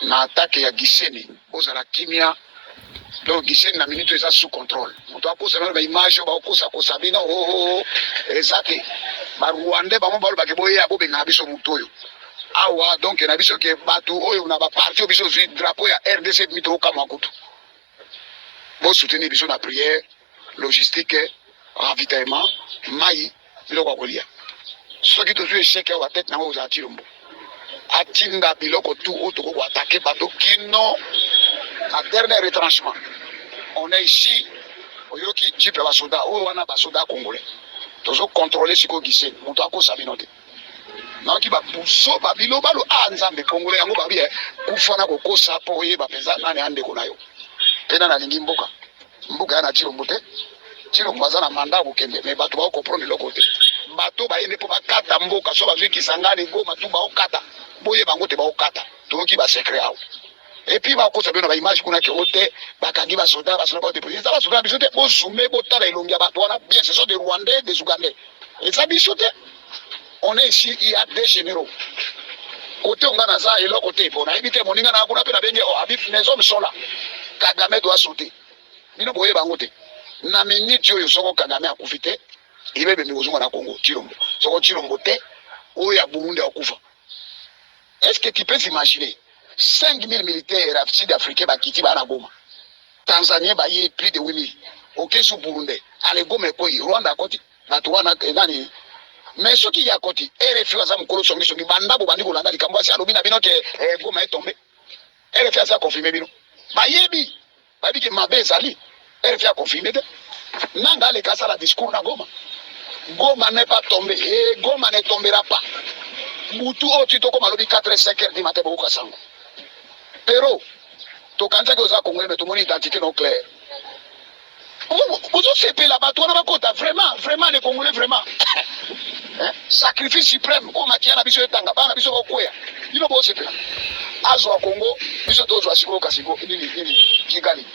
Na attaque ya Giseni, ozala kimia. Donc Giseni na minute eza sous contrôle. Moto akosa na ba image ba okosa kosabina ezaki. Ba Rwanda ba mobalo ba keboye abo benga biso mutoyo. Awa donc na biso ke bateau oyo na ba parti biso zui drapeau ya RDC mito kama kutu. Bon soutenir biso na prière, logistique, ravitaillement, maï, biloko kolia. Ce qui te fait échec à la tête na aux atirombo. Atinda biloko tout autre ko attaquer bateau kino à dernier retranchement. On est ici au yoki type ba soda, o wana ba soda congolais. Tozo contrôler siko gissé, monto akosa binote. Na ki ba buso ba biloba lo nzambe congolais yango ba bien kufana ko kosa po ye ba peza nani ande ko nayo. Tena na lingi mboka yana Chilombo te Chilombo aza na mandat kokende mais bato ba comprendre le côté bato ba yende po bakata mboka so bazwi Kisangani Goma tu ba okata boye bango te ba okata toki ba secret awo et puis ba kosa bino ba image kuna ke ote bakangi ba soda ba te police ba soda biso te bo zoomé bo tala ilongia bato wana bien ce sont des Rwandais des Ougandais et ça biso te on est ici il y a des généraux côté on a ça et l'autre côté bon na éviter moninga na kuna pe na benge o habib maison sola Kagame doit sauter. Mino boye bangote. Na minute yo soko Kagame akufite. Ibebe mizungu na Congo Chilombo. Soko Chilombo te oya Burundi akufa. Est-ce que tu peux imaginer 5000 militaires sud-africains bakiti bana Goma. Tanzanie ba y plus de 8000. OK sous Burundi. Ale Goma ko Rwanda koti batwana nani mais ce qui y a côté RFI waza mukolo songi songi banda bo bandi kolanda likambo asi alobi na bino ke Goma est tombé. RFI a confirmé bino. Bayebi ke mabe ezali RFI a confirmé nanga le kasa la discours na Goma n'est pas tombé et Goma ne tombera pas mutu oti toko malobi 4-5 du matin boka sango pero to kanja ke oza Congolais mais to moni identité non claire vous sepé là-bas toi na bakota vraiment les Congolais vraiment sacrifice suprême ko makia na biso etanga bana biso bokoya bino bo sepé azo wa Congo biso tozo asiko kasiko nini Kigali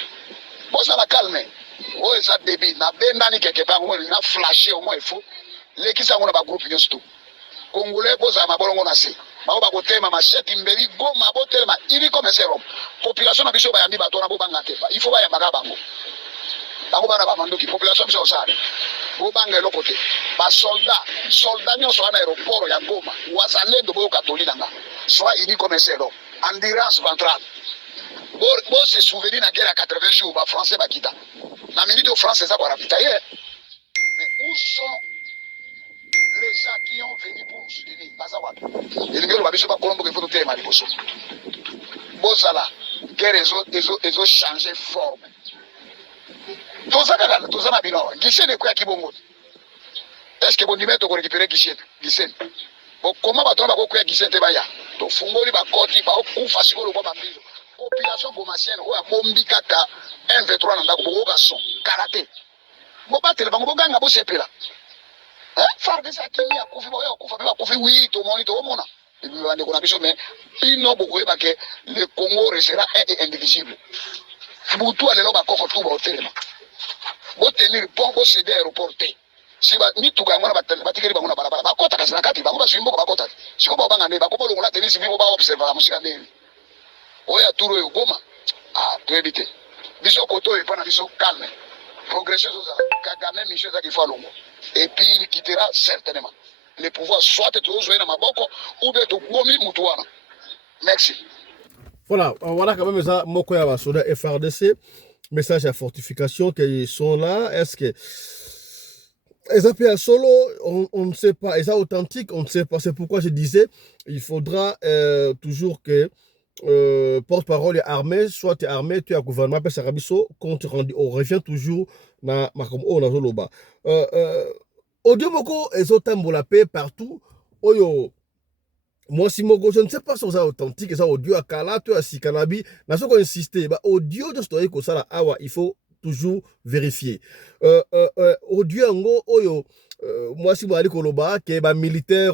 bosa la calme o esa débit na bendani quelque part on na flasher au moins il faut lekisa ngona ba groupe nyosto Congolais bosa mabolongo na se ba ba kotema machete mbeli Goma botelema ili comme c'est rome population na biso ba yambi ba tona bo bangate il faut ba yamba bango bango bana ba mandoki population biso osale bo banga eloko te ba soldat nyonso wana aéroport ya Goma wazalendo boyo katolika nga soit ili comme c'est rome endurance ventrale. Bon, se souvenir de la guerre à 80 jours, les Français va quitter. La minute aux Français, ça va ravitailler. Mais où sont les gens qui ont venu pour nous soutenir? Pas ça, et les gars, on va pas Colombo qu'il faut nous témoigner. Bon, ça là, guerre, ils ont changé forme. Tout ça, Guichet n'est quoi qui bon. Est-ce que bon, tu mets récupérer Guichet? Bon, comment va-t-on avoir Guichet Tebaya? To fungoli ba koti ba okufa sikolo kwa bambizo population gomasienne oya bombi kaka 1v3 na ndako bokoka son karaté bo batele bango boganga bo sepela farde sa kimi akufi ba okufa ba kufi oui to moni to mona et puis bande kona biso mais pino bokoye ba ke le Congo restera indivisible butu alelo ba koko tu ba hotelema bo tenir bon bo céder aéroporté si ba mituka ngona batikeli bango na balabala bakota kasi na kati bango basimbo bakota siko ba banga ne bakobo longola tenir sivi ba observer musika ndeni oya turo yo Goma to ebite biso koto e pana biso calme progression Kagame Michel Zakifalongo. Et puis il quittera certainement. Le pouvoir soit à Maboko ou bien Gomi Moutouana. Merci. Voilà, voilà quand même ça, Moko ya basoda FRDC, message à fortification qu'ils sont là. Est-ce que les appels à solo, on ne sait pas. Et ça authentique, on ne sait pas. C'est pourquoi je disais, il faudra toujours que porte-parole est armé, soit tu es armé, tu es à gouvernement, puis Sarabiso, quand on revient toujours dans Zoloba. Audio Moko, les autres la paix partout. Oyo. Moi, si Mogo, je ne sais pas si c'est authentique, ça audio à Kala, tu as si Kanabi, mais ce qu'on insiste, audio de story que ça là, il faut toujours vérifier. Audio en oyo, moi si moi aller Koloba, que bah militaire,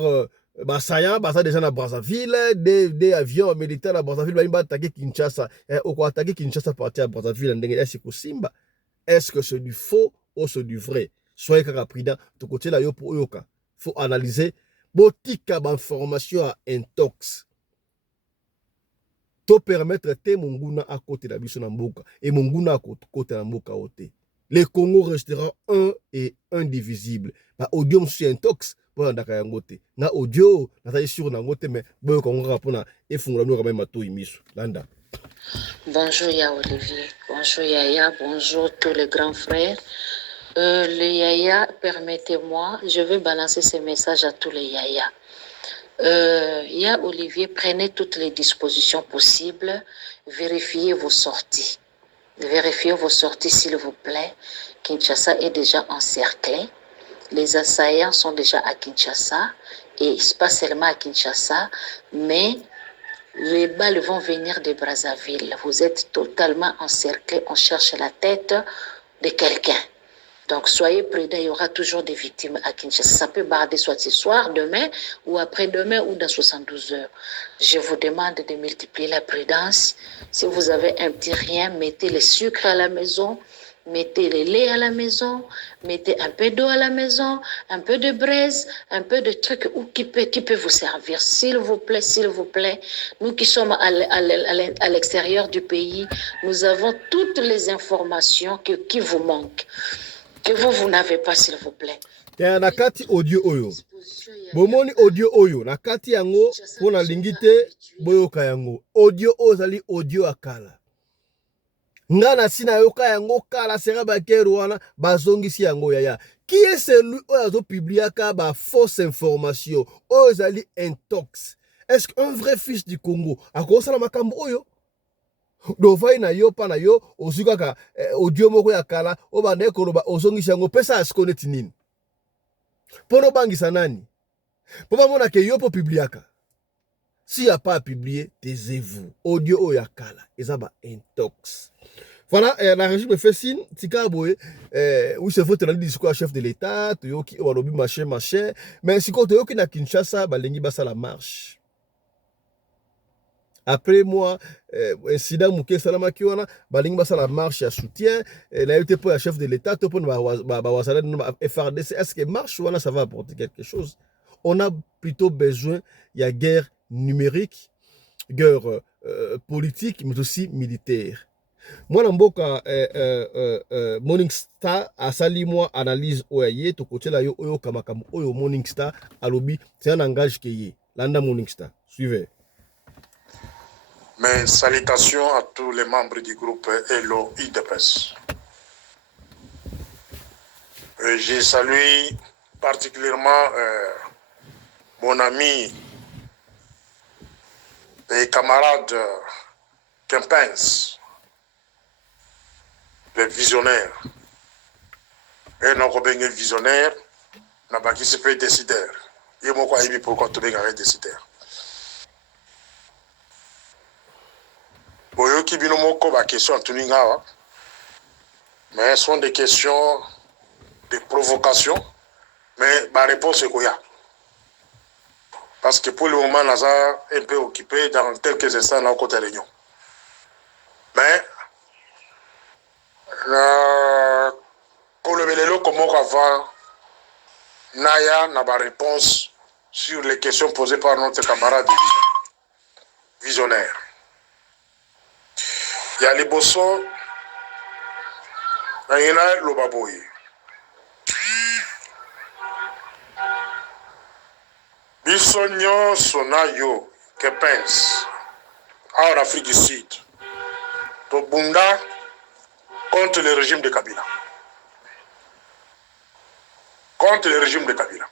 bah ça déjà na Brazzaville, des avions militaires à Brazzaville, bah attaquer Kinshasa, ou quoi attaquer Kinshasa partir à Brazzaville, est-ce que Simba, est-ce que c'est du faux ou c'est du vrai? Soyez prudent, de côté là yo pour oyoka, faut analyser. Botika information à intox. To permettre te munguna à côté de la biso na mboka et munguna à côté na mboka ote. Le Congo restera un et indivisible. Ba audio monsieur intox pour ndaka yangote. Na audio na taille sur na ngote mais boyo Congo rapona et fungula no quand même to imiso. Landa. Bonjour ya Olivier. Bonjour Yaya. Bonjour tous les grands frères. Les Yaya, permettez-moi, je vais balancer ce message à tous les Yaya. Ya Olivier, prenez toutes les dispositions possibles, vérifiez vos sorties. Vérifiez vos sorties, s'il vous plaît. Kinshasa est déjà encerclé. Les assaillants sont déjà à Kinshasa, et pas seulement à Kinshasa, mais les balles vont venir de Brazzaville. Vous êtes totalement encerclés, on cherche la tête de quelqu'un. Donc, soyez prudents, il y aura toujours des victimes à Kinshasa. Ça peut barder soit ce soir, demain, ou après-demain, ou dans 72 heures. Je vous demande de multiplier la prudence. Si vous avez un petit rien, mettez le sucre à la maison, mettez le lait à la maison, mettez un peu d'eau à la maison, un peu de braise, un peu de trucs qui peut vous servir. S'il vous plaît, nous qui sommes à l'extérieur du pays, nous avons toutes les informations qui vous manquent. Que vous n'avez pas, s'il vous plaît. Nakati audio oyo. Bomoni audio oyo. Nakati yango, pona lingite, boyoka yango. Audio ozali audio akala. Ngana sina yoka yango kala sera bakeru wana, bazongisi yango yaya. Qui est celui oyo publiaka ba fausse information? Ozali intox. Est-ce qu'un vrai fils du Congo a kosala makambo oyo? Dovai na yo pa na yo ozukaka audio moko ya kala obande koloba ozongisa yango pesa asikoneti nini pono bangisa nani po bamona ke yo po publiaka si ya pas publié taisez-vous audio ya kala eza ba intox. Voilà, la régime fait signe tika boye oui c'est votre discours chef de l'état to yoki walobi machin mais si ko to yoki na Kinshasa balengi basa la marche. Après moi, incident mouké salama ki wana balingi basa la marche à soutien na yote pour la chef de l'état to pour FRDC. Est-ce que marche wana ça va apporter quelque chose? On a plutôt besoin il y a guerre numérique, guerre politique mais aussi militaire. Moi namboka Morning Star asali moi analyse oyaye to côté la yo oyo kamakamu oyo Morning Star alobi c'est un langage qui est landa Morning Star. Suivez. Mes salutations à tous les membres du groupe Hello IDPS. Je salue particulièrement mon ami et camarade Kempens, le visionnaire. Et non, le visionnaire, n'a pas qui se peut décider. Et moi, pourquoi tu es décider. Boyoki binomoko ba question tuninga mais ce sont des questions de provocation mais ma réponse est quoi parce que pour le moment Naza un peu occupé dans quelques instants dans côté réunion mais pour le vélo comment avant Naya n'a pas réponse sur les questions posées par notre camarade visionnaire. Il y a les bossons, Aïna Lobaboy. Bissonio Sonayo, que pense en Afrique du Sud, Tobunda contre le régime de Kabila. Contre le régime de Kabila.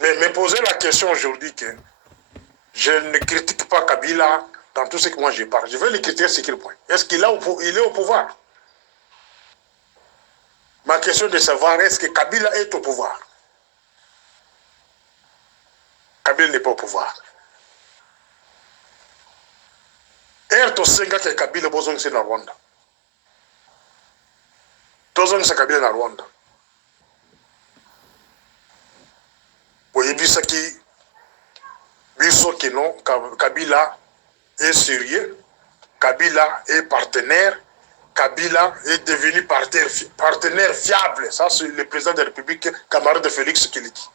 Mais me poser la question aujourd'hui que je ne critique pas Kabila dans tout ce que moi je parle. Je veux le critiquer sur quel point. Est-ce qu'il est au pouvoir? Ma question est de savoir, est-ce que Kabila est au pouvoir? Kabila n'est pas au pouvoir. Tosenga ke Kabila bozong c'est na Rwanda. Tozong c'est Kabila na Rwanda. Boyebisaki biso que non, Kabila est sérieux, Kabila est partenaire, Kabila est devenu partenaire fiable. Ça, c'est le président de la République, camarade de Félix qui le dit.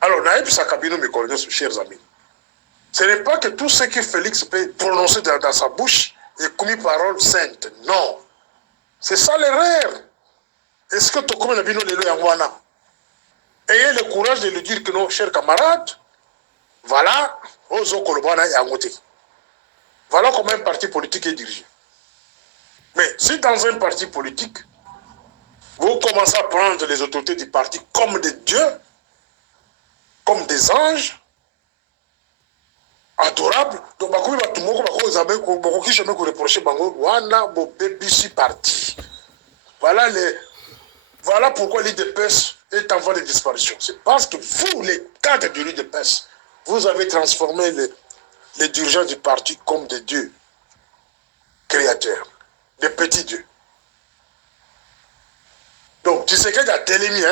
Alors, Naïb Sakabino, mes collègues, chers amis, ce n'est pas que tout ce que Félix peut prononcer dans sa bouche est comme une parole sainte. Non. C'est ça l'erreur. Est-ce que Tokome Nabino Lelo Yangwana? Ayez le courage de lui dire que non, chers camarades, voilà, Ozo Kolobana Yangote. Voilà comment un parti politique est dirigé. Mais si dans un parti politique, vous commencez à prendre les autorités du parti comme des dieux, comme des anges, adorables, donc voilà pourquoi l'IDPS est en voie de disparition. C'est parce que vous, les cadres de l'IDPS, vous avez transformé les dirigeants du parti comme des dieux créateurs, des petits dieux. Donc, tu sais qu'il y a Télémi,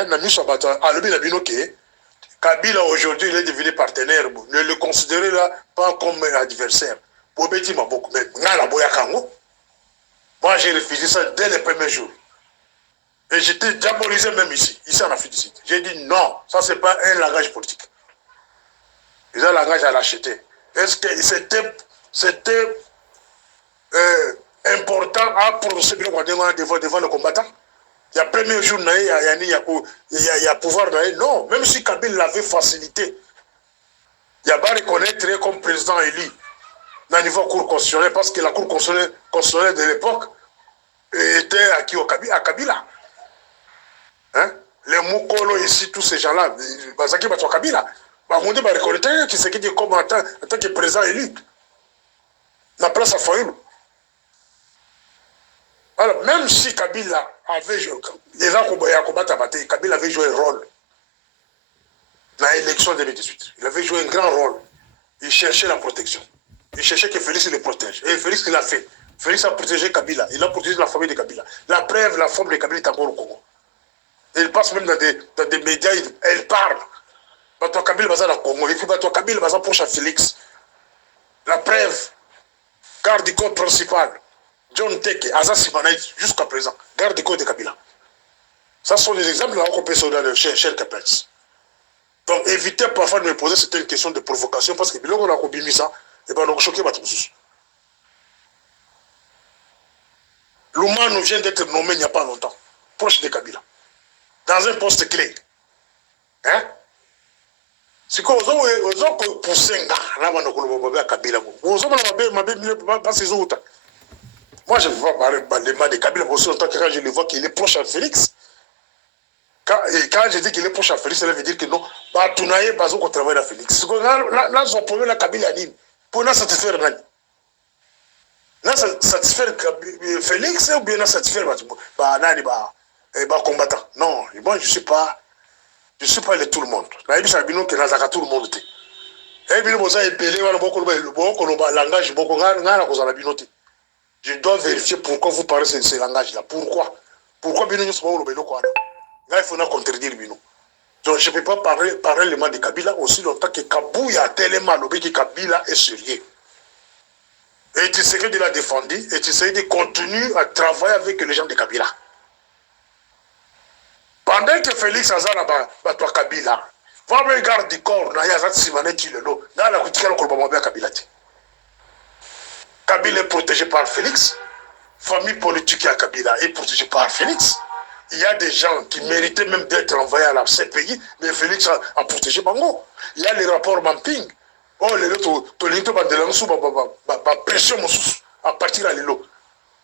Kabila aujourd'hui, il est devenu partenaire. Ne le considérez là pas comme un adversaire. Moi, j'ai refusé ça dès les premiers jours. Et j'étais diabolisé même ici en Afrique du Sud. J'ai dit non, ça c'est pas un langage politique. Ils ont un langage à l'acheter. Est-ce que c'était important à prononcer devant le combattant? Il y a premier jour, il y a pouvoir. Non, même si Kabila l'avait facilité, il y a pas reconnaître comme président élu dans le niveau cour constitutionnelle, parce que la cour constitutionnelle de l'époque était à Kabila. Hein? Les Moukolo ici, tous ces gens-là, Bazaki Bato Kabila, on va reconnaître qui c'est qui dit comme en tant que président élu. La place à Fayoulou. Alors, même si Kabila avait joué, Kabila avait joué un rôle dans l'élection de 2018. Il avait joué un grand rôle. Il cherchait la protection. Il cherchait que Félix le protège. Et Félix l'a fait. Félix a protégé Kabila. Il a protégé la famille de Kabila. La preuve, la forme de Kabila est encore au Congo. Il passe même dans des médias, elle parle. Bato Kabila baza na Congo. Et puis Bato Kabila baza proche à Félix. La preuve, garde du corps principal, John Teke, Aza Simanaït, jusqu'à présent, garde du corps de Kabila. Ça sont des exemples qu'on peut se donner chez Kapens. Donc évitez parfois de me poser certaines questions de provocation parce que là on a combini ça, et bien on a choqué Bato Moussous. Louma nous vient d'être nommé il n'y a pas longtemps, proche de Kabila, dans un poste clé. Hein? C'est quoi aux autres pour Senga, là on a collaboré avec Kabila. Aux autres, pas ces autres. Moi je ne vois pas les mains de Kabila aussi longtemps que quand je le vois qu'il est proche à Félix. Quand je dis qu'il est proche à Félix, ça veut dire que non, bah tu n'as pas besoin qu'on travaille à Félix. Là, ils ont problème la Kabila Nîmes. Pour nous satisfaire Nani. Là, satisfaire Félix ou bien satisfaire Nani, combattant. Non, moi je ne suis pas le tout le monde. Là, il y a des gens qui sont tout le monde. Je dois vérifier pourquoi vous parlez de ce langage-là. Pourquoi Bino sont pas au là, il faut contredire Bino. Donc, je ne peux pas parler le mal de Kabila aussi longtemps que Kabouya tellement lobé que Kabila est sérieux. Et tu sais qu'il l'a défendu et tu sais qu'il continue à travailler avec les gens de Kabila. Pendant que Félix Azana bat Kabila, va me garder du corps, na ya zati simane tilelo, na la kutika lo kolba Kabila. Kabila est protégé par Félix. famille politique à Kabila est protégée par Félix. Il y a des gens qui méritaient même d'être envoyés à la CPI, mais Félix a protégé Bango. Il y a les rapports Mamping. Oh, les autres, pression à partir de l'élo.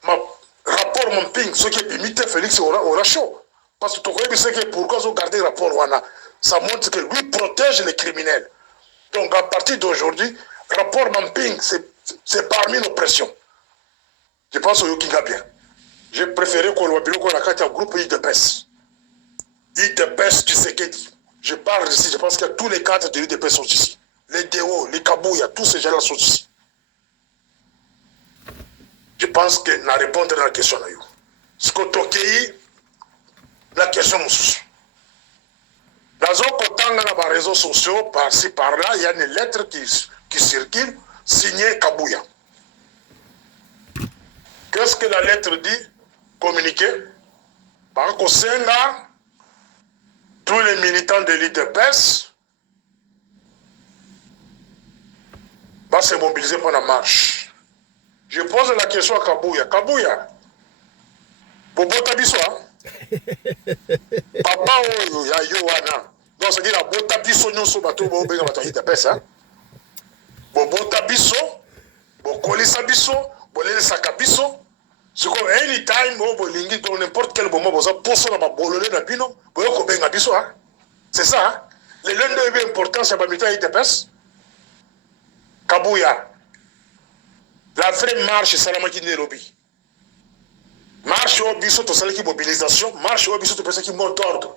Ma rapport Mamping, ce qui est limité, Félix aura chaud. Parce que tu connais que pourquoi ils ont gardé le rapport Wana. Ça montre que lui protège les criminels. Donc à partir d'aujourd'hui, rapport Mamping, c'est parmi nos pressions. Je pense au Yokinga bien. J'ai préféré qu'on le qu'on a un groupe IDPS. IDPS, tu sais qu'est-ce dit. Je parle ici, je pense que tous les cadres de l'IDPS sont ici. Les Déo, les Kabouya, tous ces gens-là sont ici. Je pense que na répondre à la question là. Ce que tu la question moussous. Dans un côté, dans les réseaux sociaux, par-ci, par-là, il y a une lettre qui circule, signée Kabouya. Qu'est-ce que la lettre dit? Communiqué par Kosenga, tous les militants de l'IDPS vont se mobiliser pour la marche. Je pose la question à Kabouya. Kabouya, Bobota Biso, Papa Oyo, ya Yowana. Donc, c'est-à-dire la Bota Biso, nous sommes à tout le monde, l'IDPS. Bobota Biso, Bokolisa Biso, Bolelesa Biso. C'est comme anytime, dans n'importe quel moment, vous avez posé dans ma bololé dans Bino, vous avez combien de biso, c'est ça, hein? Les lundis est important, c'est pas militaire IDPS. Kabouya. La vraie marche, c'est la machine de Nairobi. Marche au biso, tu sais qui mobilisation, marche au biso, tu penses qui monte ordre.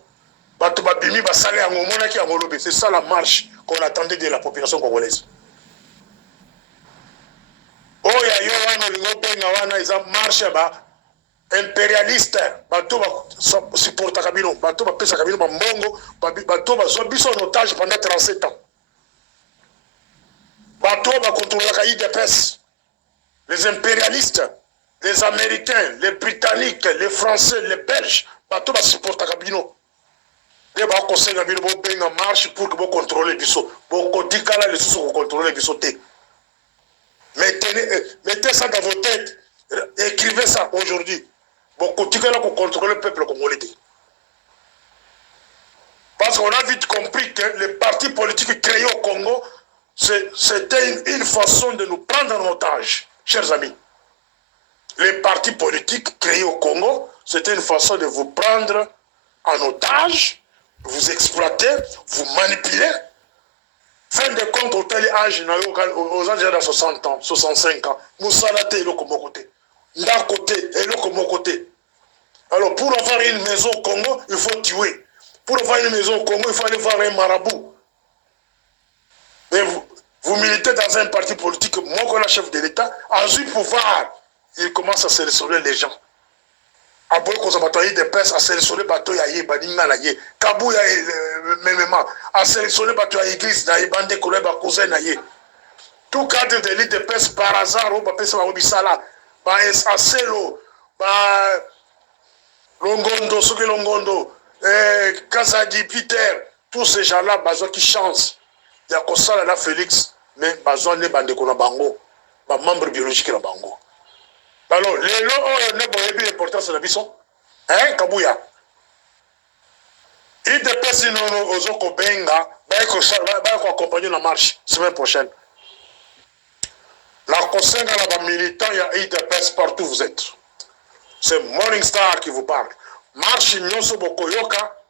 Batu babimi, basale en momona qui a molobé. C'est ça la marche qu'on attendait de la population congolaise. Oh, il y a eu une marche impérialiste. Bateau supporte Kabino. Bateau pesa Kabino Mongo. Bateau biso en otage pendant 37 ans. Bateau contrôler la IDPS. Les impérialistes, les Américains, les Britanniques, les Français, les Belges. Bateau supporte Kabino. Et bah conseil Kabino en marche pour que vous contrôlez biso. Vous continuez les sous pour contrôler biso. Mettez ça dans vos têtes. Écrivez ça aujourd'hui. Bon, continuez là pour contrôler le peuple congolais. Parce qu'on a vite compris que les partis politiques créés au Congo, c'était une façon de nous prendre en otage, chers amis. Les partis politiques créés au Congo, c'était une façon de vous prendre en otage, vous exploiter, vous manipuler. Fin de compte, au tel âge, aux âges de 60 ans, 65 ans, nous sommes là, côté. D'un côté, et l'autre mon côté. Alors, pour avoir une maison au Congo, il faut tuer. Pour avoir une maison au Congo, il faut aller voir un marabout. Mais vous militez dans un parti politique, moi, comme le chef de l'État, en du pouvoir, il commence à sélectionner les gens. Aboy Kozabatoyi des pèses à sélectionner bateau yaye baninga la ye Kabouya même à sélectionner bateau à l'église na bande kolé ba cousin na ye tout cadre de l'île de pèse par hasard au bapesa ba obisala ba aselo ba Longondo Soki Longondo Kazadi Peter tous ces gens là bazo qui chance ya kosala la Félix mais bazo ne bande ko na bango ba membre biologique na bango. Alors, les lots ne voyaient plus l'importance de la bison. Hein, Kabouya? Il dépasse aux Okobenga, va accompagner la marche semaine prochaine. La Kosenga, la militant, il dépasse partout où vous êtes. C'est Morning Star qui vous parle. Marche Nyoso Bokoyoka,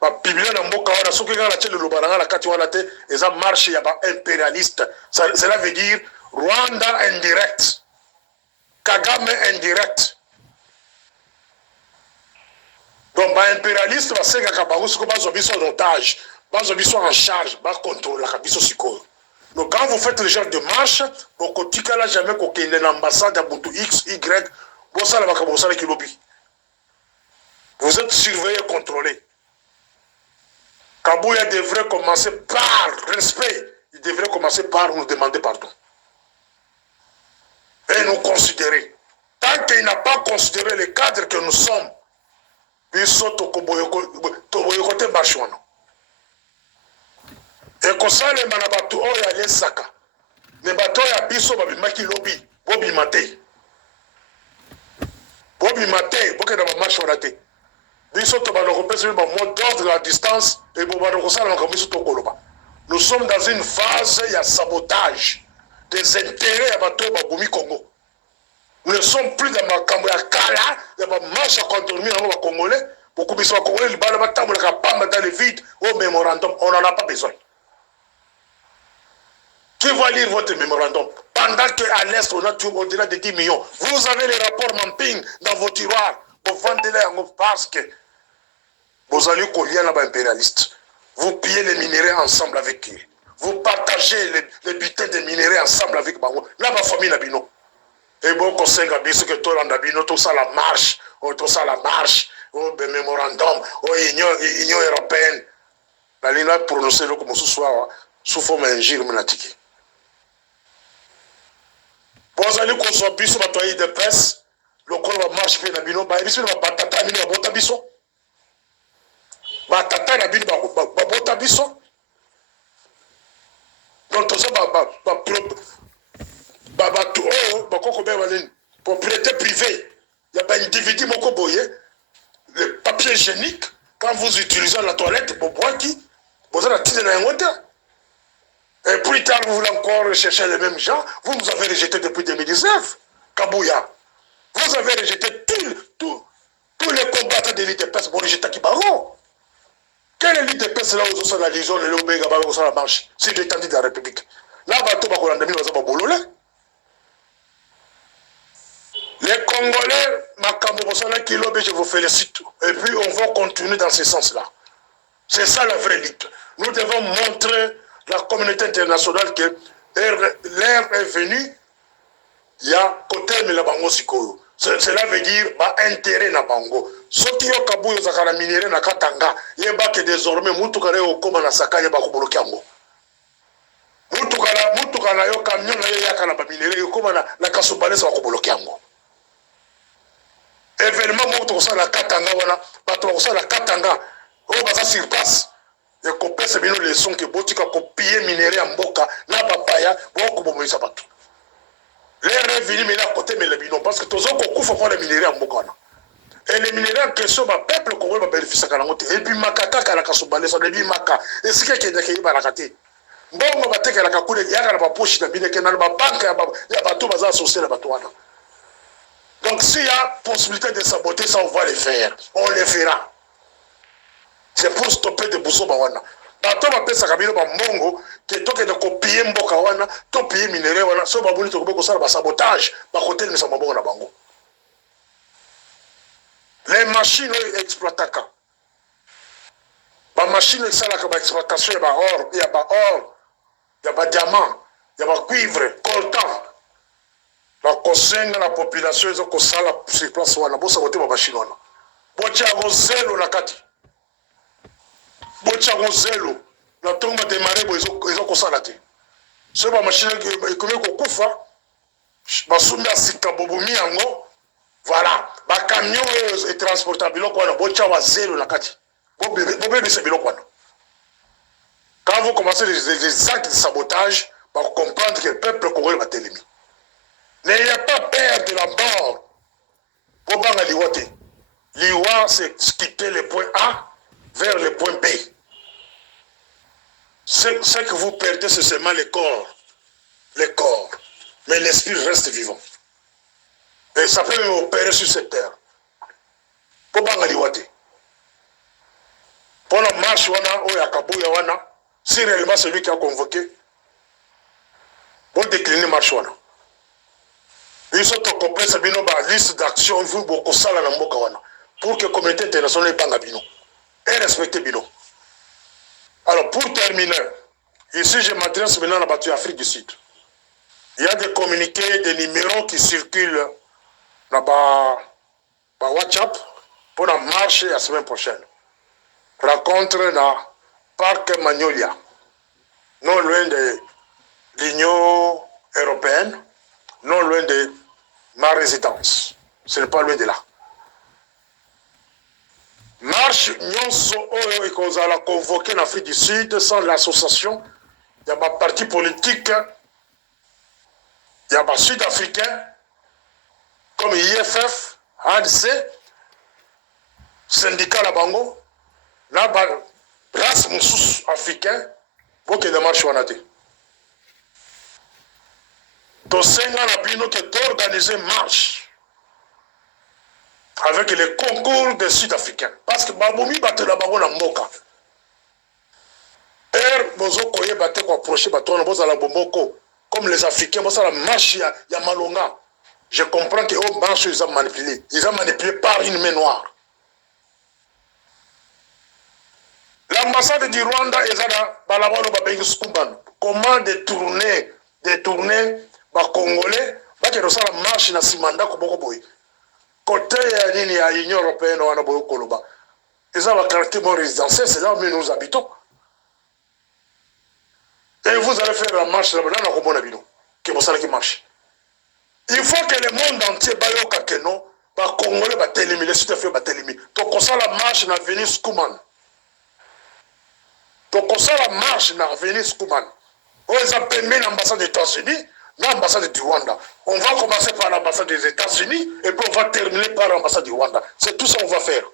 va publier dans Mboka, ceux qui ont la tête de l'Obaranga, la Katiwalate, et ça marche, il y a un impérialiste. Cela veut dire Rwanda indirect. Kagame indirect. Donc, les impérialistes, parce que sont en otage, ils sont en charge, ils contrôlent la Siko. Donc, quand vous faites le genre de marche, vous ne jamais qu'il y ait l'ambassade à Boutou X, Y, vous êtes surveillés et contrôlés. Kabouya devrait commencer par respect, il devrait commencer par nous demander pardon. Et nous considérer. Tant qu'il n'a pas considéré les cadres que nous sommes, ils sont au côté Bachouano. Et comme ça, les manabatou, oh, il y a les saka. Les bateaux, il y a biso, babimaki lobby, bobi mate. Bobi matin, boke na marche on a été. Biso to ba ko pesa ba mot d'ordre à distance et bo ba ko sala na kamiso to koloba. Nous sommes dans une phase de sabotage des intérêts à bateau Baboumi Congo. Nous ne sommes plus dans ma Kambouya Kala, il y a ma marche à contourner dans les Congolais. Beaucoup de Congolais, ils battent la table, dans le vide, au mémorandum. On n'en a pas besoin. Qui va lire votre mémorandum? Pendant qu'à l'Est, on a tout au-delà de 10 millions. Vous avez les rapports Mamping dans vos tiroirs. Vous vendez les parce que vous allez coller là-bas impérialiste. Vous pillez les minéraux ensemble avec eux. Vous partagez les butins de minéraux ensemble avec Bango. Là, ma famille n'a bino. Et bon, conseil a dit que tout le monde a bino, tout ça la marche, tout ça la marche, au mémorandum, au Union européenne. La ligne a prononcé le comme ce soir, sous forme d'ingile menatiki. Vous allez qu'on soit biso batoyer de presse, le corps va marcher na bino, ba biso va batata bino bota biso. Batata na bino ba bota biso. Donc tout ça propriété privée. Il y a pas un individu moko boye, le papier hygiénique quand vous utilisez la toilette pour boire qui, vous avez la tête dans un hôtel. Et plus tard, vous voulez encore rechercher les mêmes gens. Vous nous avez rejeté depuis 2019, Kabouya. Vous avez rejeté tous les combattants de l'IDPS pour rejeter Kibaro. Quelle est l'IDPS là où vous avez la liaison, le Lobé, où la marche? C'est l'étendue de la République. Là, les Congolais, je vous félicite. Et puis, on va continuer dans ce sens-là. C'est ça la vraie lutte. Nous devons montrer la communauté internationale que l'ère est venue, il y a côté mais la bango sikoyo. Cela veut dire bah intérêt na bango. Ce qui est kabuyo zakara minéré na katanga, yeba que désormais mutukare okoma na sakanya ba kuboloki yango. Mutukana yo camion na yaka na ba minéré okoma na kasubale sa kuboloki yango. Événement mutukosa na katanga wana, batokosa na katanga, o basa sur place. Et qu'on pèse bien les sons que botika copier minéré en boka na papaya beaucoup bon ça pas les revenus mais là côté mais les bidons parce que tous on couvre pour les minéraux en boka et les minéraux en question ba peuple congolais va bénéficier à la montée et puis makata kala kasubale ça debi maka et ce qui est de ba rakati bon ba teka la kakule ya kana ba poche na bine na ba banque ya ba tout bazar social ba toana donc s'il y a possibilité de saboter ça on va le faire on le fera. C'est pour stopper de Bousso Bawana. Bato bapesa kabilo ba mbongo ke toke de copier mboka wana, to payer minéraux wana, so babuli to ko sala ba sabotage, ba hotel misa mabongo na bango. Les machines exploitaka. Ba machine sala ka ba exploitation ba or, il y a ba or, il y a ba diamant, il y a ba cuivre, coltan. La consigne la population ils ont ko sala sur place wana, bo saboter ba machine wana. Bo tiago zelo na kati. Bochango zelo la tombe de marée ils ont constaté ce ba machine comme kokufa basumi asika bobumi yango voilà ba camion et transportable biloko na bochawa zelo na kati bobebe ce biloko na quand vous commencez les actes de sabotage pour comprendre que le peuple congolais va télémi n'ayez pas peur de la mort bobanga liwote liwa c'est quitter le point A vers le point B. Ce que vous perdez, c'est seulement le corps. Mais l'esprit reste vivant. Et ça peut même opérer sur cette terre. Pour la marche, si réellement c'est lui qui a convoqué, pour décliner marche. Ils sont au complet, c'est une liste d'actions pour que la communauté internationale n'ait pas de et respecter Bino. Alors, pour terminer, ici je m'adresse maintenant à la Afrique du Sud. Il y a des communiqués, des numéros qui circulent là-bas, WhatsApp, pour la marche la semaine prochaine. Rencontre dans Parc Magnolia, non loin de l'Union européenne, non loin de ma résidence. Ce n'est pas loin de là. Marche nyonso oyo ekozala convoqué en Afrique du Sud sans l'association. Il y a ma parti politique, il y a ma sud-africain comme IFF, ANC syndicat la bango na ba race mususu africain boke de marche wana te tosenga na bino ke d'organiser marche avec les concours des Sud-Africains parce que babomi bato la bango na mboka bozo koye batte ko approcher bato na boza la bomboko comme les Africains boza la marche ya malonga. Je comprends que aux marches ils ont manipulé par une main noire. L'ambassade du Rwanda est là, comment détourner les Congolais, parce que la marche na simanda ko boko boy. Côté ya nini ya Union européenne wana boyo koloba. Ils ont la caractère résidentiel, c'est là où nous habitons. Et vous allez faire la marche là-bas, dans la Congolais, que vous allez qui marche. Il faut que le monde entier bayoka que non, ba Congolais ba télémi, les Sud-Africains ba télémi. Donc comme ça la marche na venir Skuman. Donc comme ça la marche na venir Skuman. On les a permis l'ambassade des États-Unis, l'ambassade du Rwanda. On va commencer par l'ambassade des États-Unis et puis on va terminer par l'ambassade du Rwanda. C'est tout ça qu'on va faire.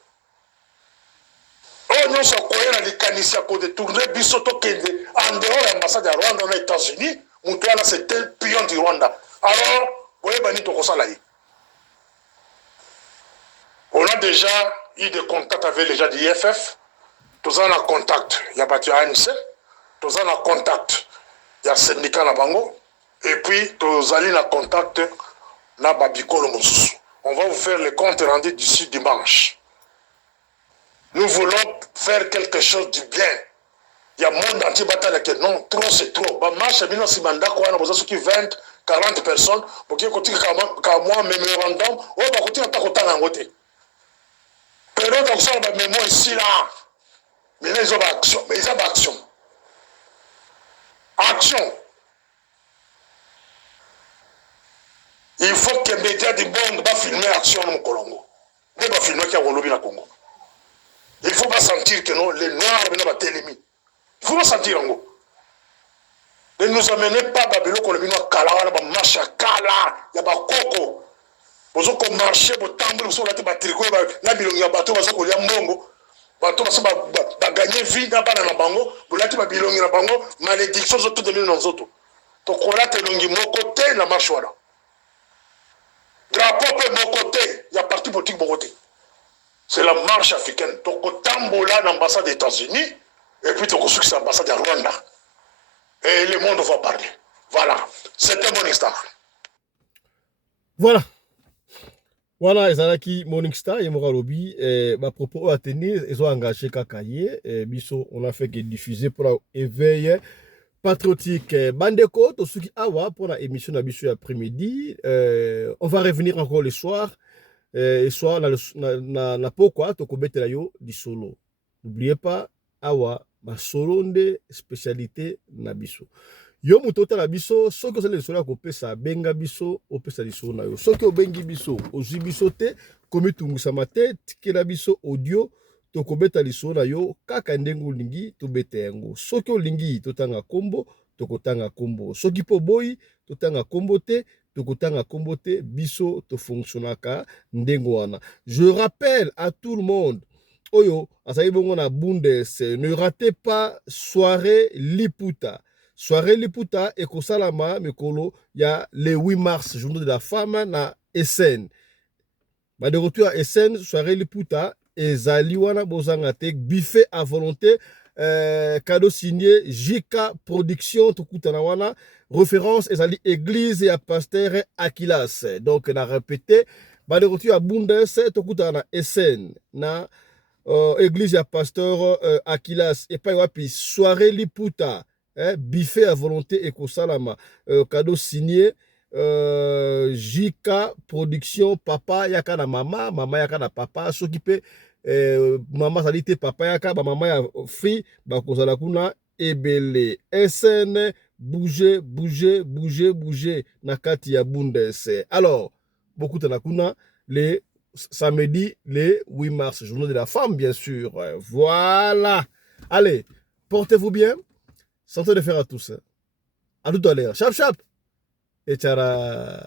Oh non, ça koyena les canisiens pour détourner bisoto kende en dehors de l'ambassade du Rwanda aux États-Unis, Moutouana c'est un pion du Rwanda. Alors on a déjà eu des contacts avec les gens de l'IFF. Tous en a contact. Il y a battu ANC. Tous en a contact. Il y a syndicat na bango. Et puis, tous en a contact na Babikolo Moussou. On va vous faire le compte rendu d'ici dimanche. Nous voulons faire quelque chose du bien. Il y a monde entier bataille que non, trop c'est trop. Bah, marche, bien, si mandat, quoi, on a besoin de 20, 40 personnes, pour qu'il y ait un mois, mémorandum, on va continuer à t'accouter en côté. Période donc ça, on va mémoire ici, là. Mais là, ils ont action. Mais ils ont action. Action. Il faut que les médias du monde va filmer l'action au Congo. Ils vont filmer qu'il y a un lobby au Congo. Il ne faut pas sentir que non, les Noirs sont télémis. Il faut pas sentir en gros. Ne nous amenez pas à Babylone comme le Kala, on marche à Kala, il y a pas Coco. Vous avez marché, vous tambour, vous avez tricot, vous avez bateau, vous avez mongo. Bateau, vous avez gagné vie dans la bango, vous avez Babylone dans bango, malédiction, vous avez tout donné dans les autres. Donc on a tenu mon côté, la marche là. Drapeau peut mon côté, il y a parti politique mon côté. C'est la marche africaine. Donc au tambour-là, l'ambassade des États-Unis, et puis on construit l'ambassade de Rwanda. Et le monde va parler. Voilà. C'était Morning Star. Voilà. Voilà, Ezalaki Morning Star et Moralobi. Ma propos à tenir, ils ont engagé Kakaye. Biso, on a fait que diffuser pour l'éveil patriotique. Bandeko, Tosuki Awa, pour la émission d'Abisso après-midi. On va revenir encore le soir. Et soir, na pourquoi Tokobete Layo di solo. N'oubliez pas, Awa. Ma solonde spécialité na biso yo mutota la biso soki ozali lisolo ya kopesa benga biso opesa lisolo na yo soki obengi biso ozwi biso te komitungwisama te tikela biso audio tokobeta lisolo na yo kaka ndenge olingi tobeta yango soki olingi totanga kombo tokotanga kombo soki po boyi totanga kombo te tokotanga kombo te biso tofonctionnaka ndenge wana. Je rappelle à tout le monde Oyo, asayi bongo na Bundes, ne ratez pas soirée Liputa. Soirée Liputa et Kosalama Mekolo, il y a le 8 mars, journée de la femme na SN. Bah de retour à SN, soirée Liputa et Zaliwana Bozangatek, buffet à volonté, cadeau signé JK Production, Tokutanawana, référence Ezali Église et à Pasteur Akilas. Donc, on a répété, bah de retour à Bundes, Tokutana SN, na église à pasteur Akilas et pas wapi soirée Liputa buffet à volonté et Kosalama cadeau signé JK Production papa yaka na mama yaka na papa s'occuper maman salite papa yaka ba mama ya free ba kozala kuna ebele SN bouger na kati ya Bundes. Alors beaucoup de kuna les samedi, le 8 mars, journée de la femme, bien sûr. Voilà. Allez, portez-vous bien. Santé de faire à tous. À tout à l'heure. Chap, chap. Et tchara.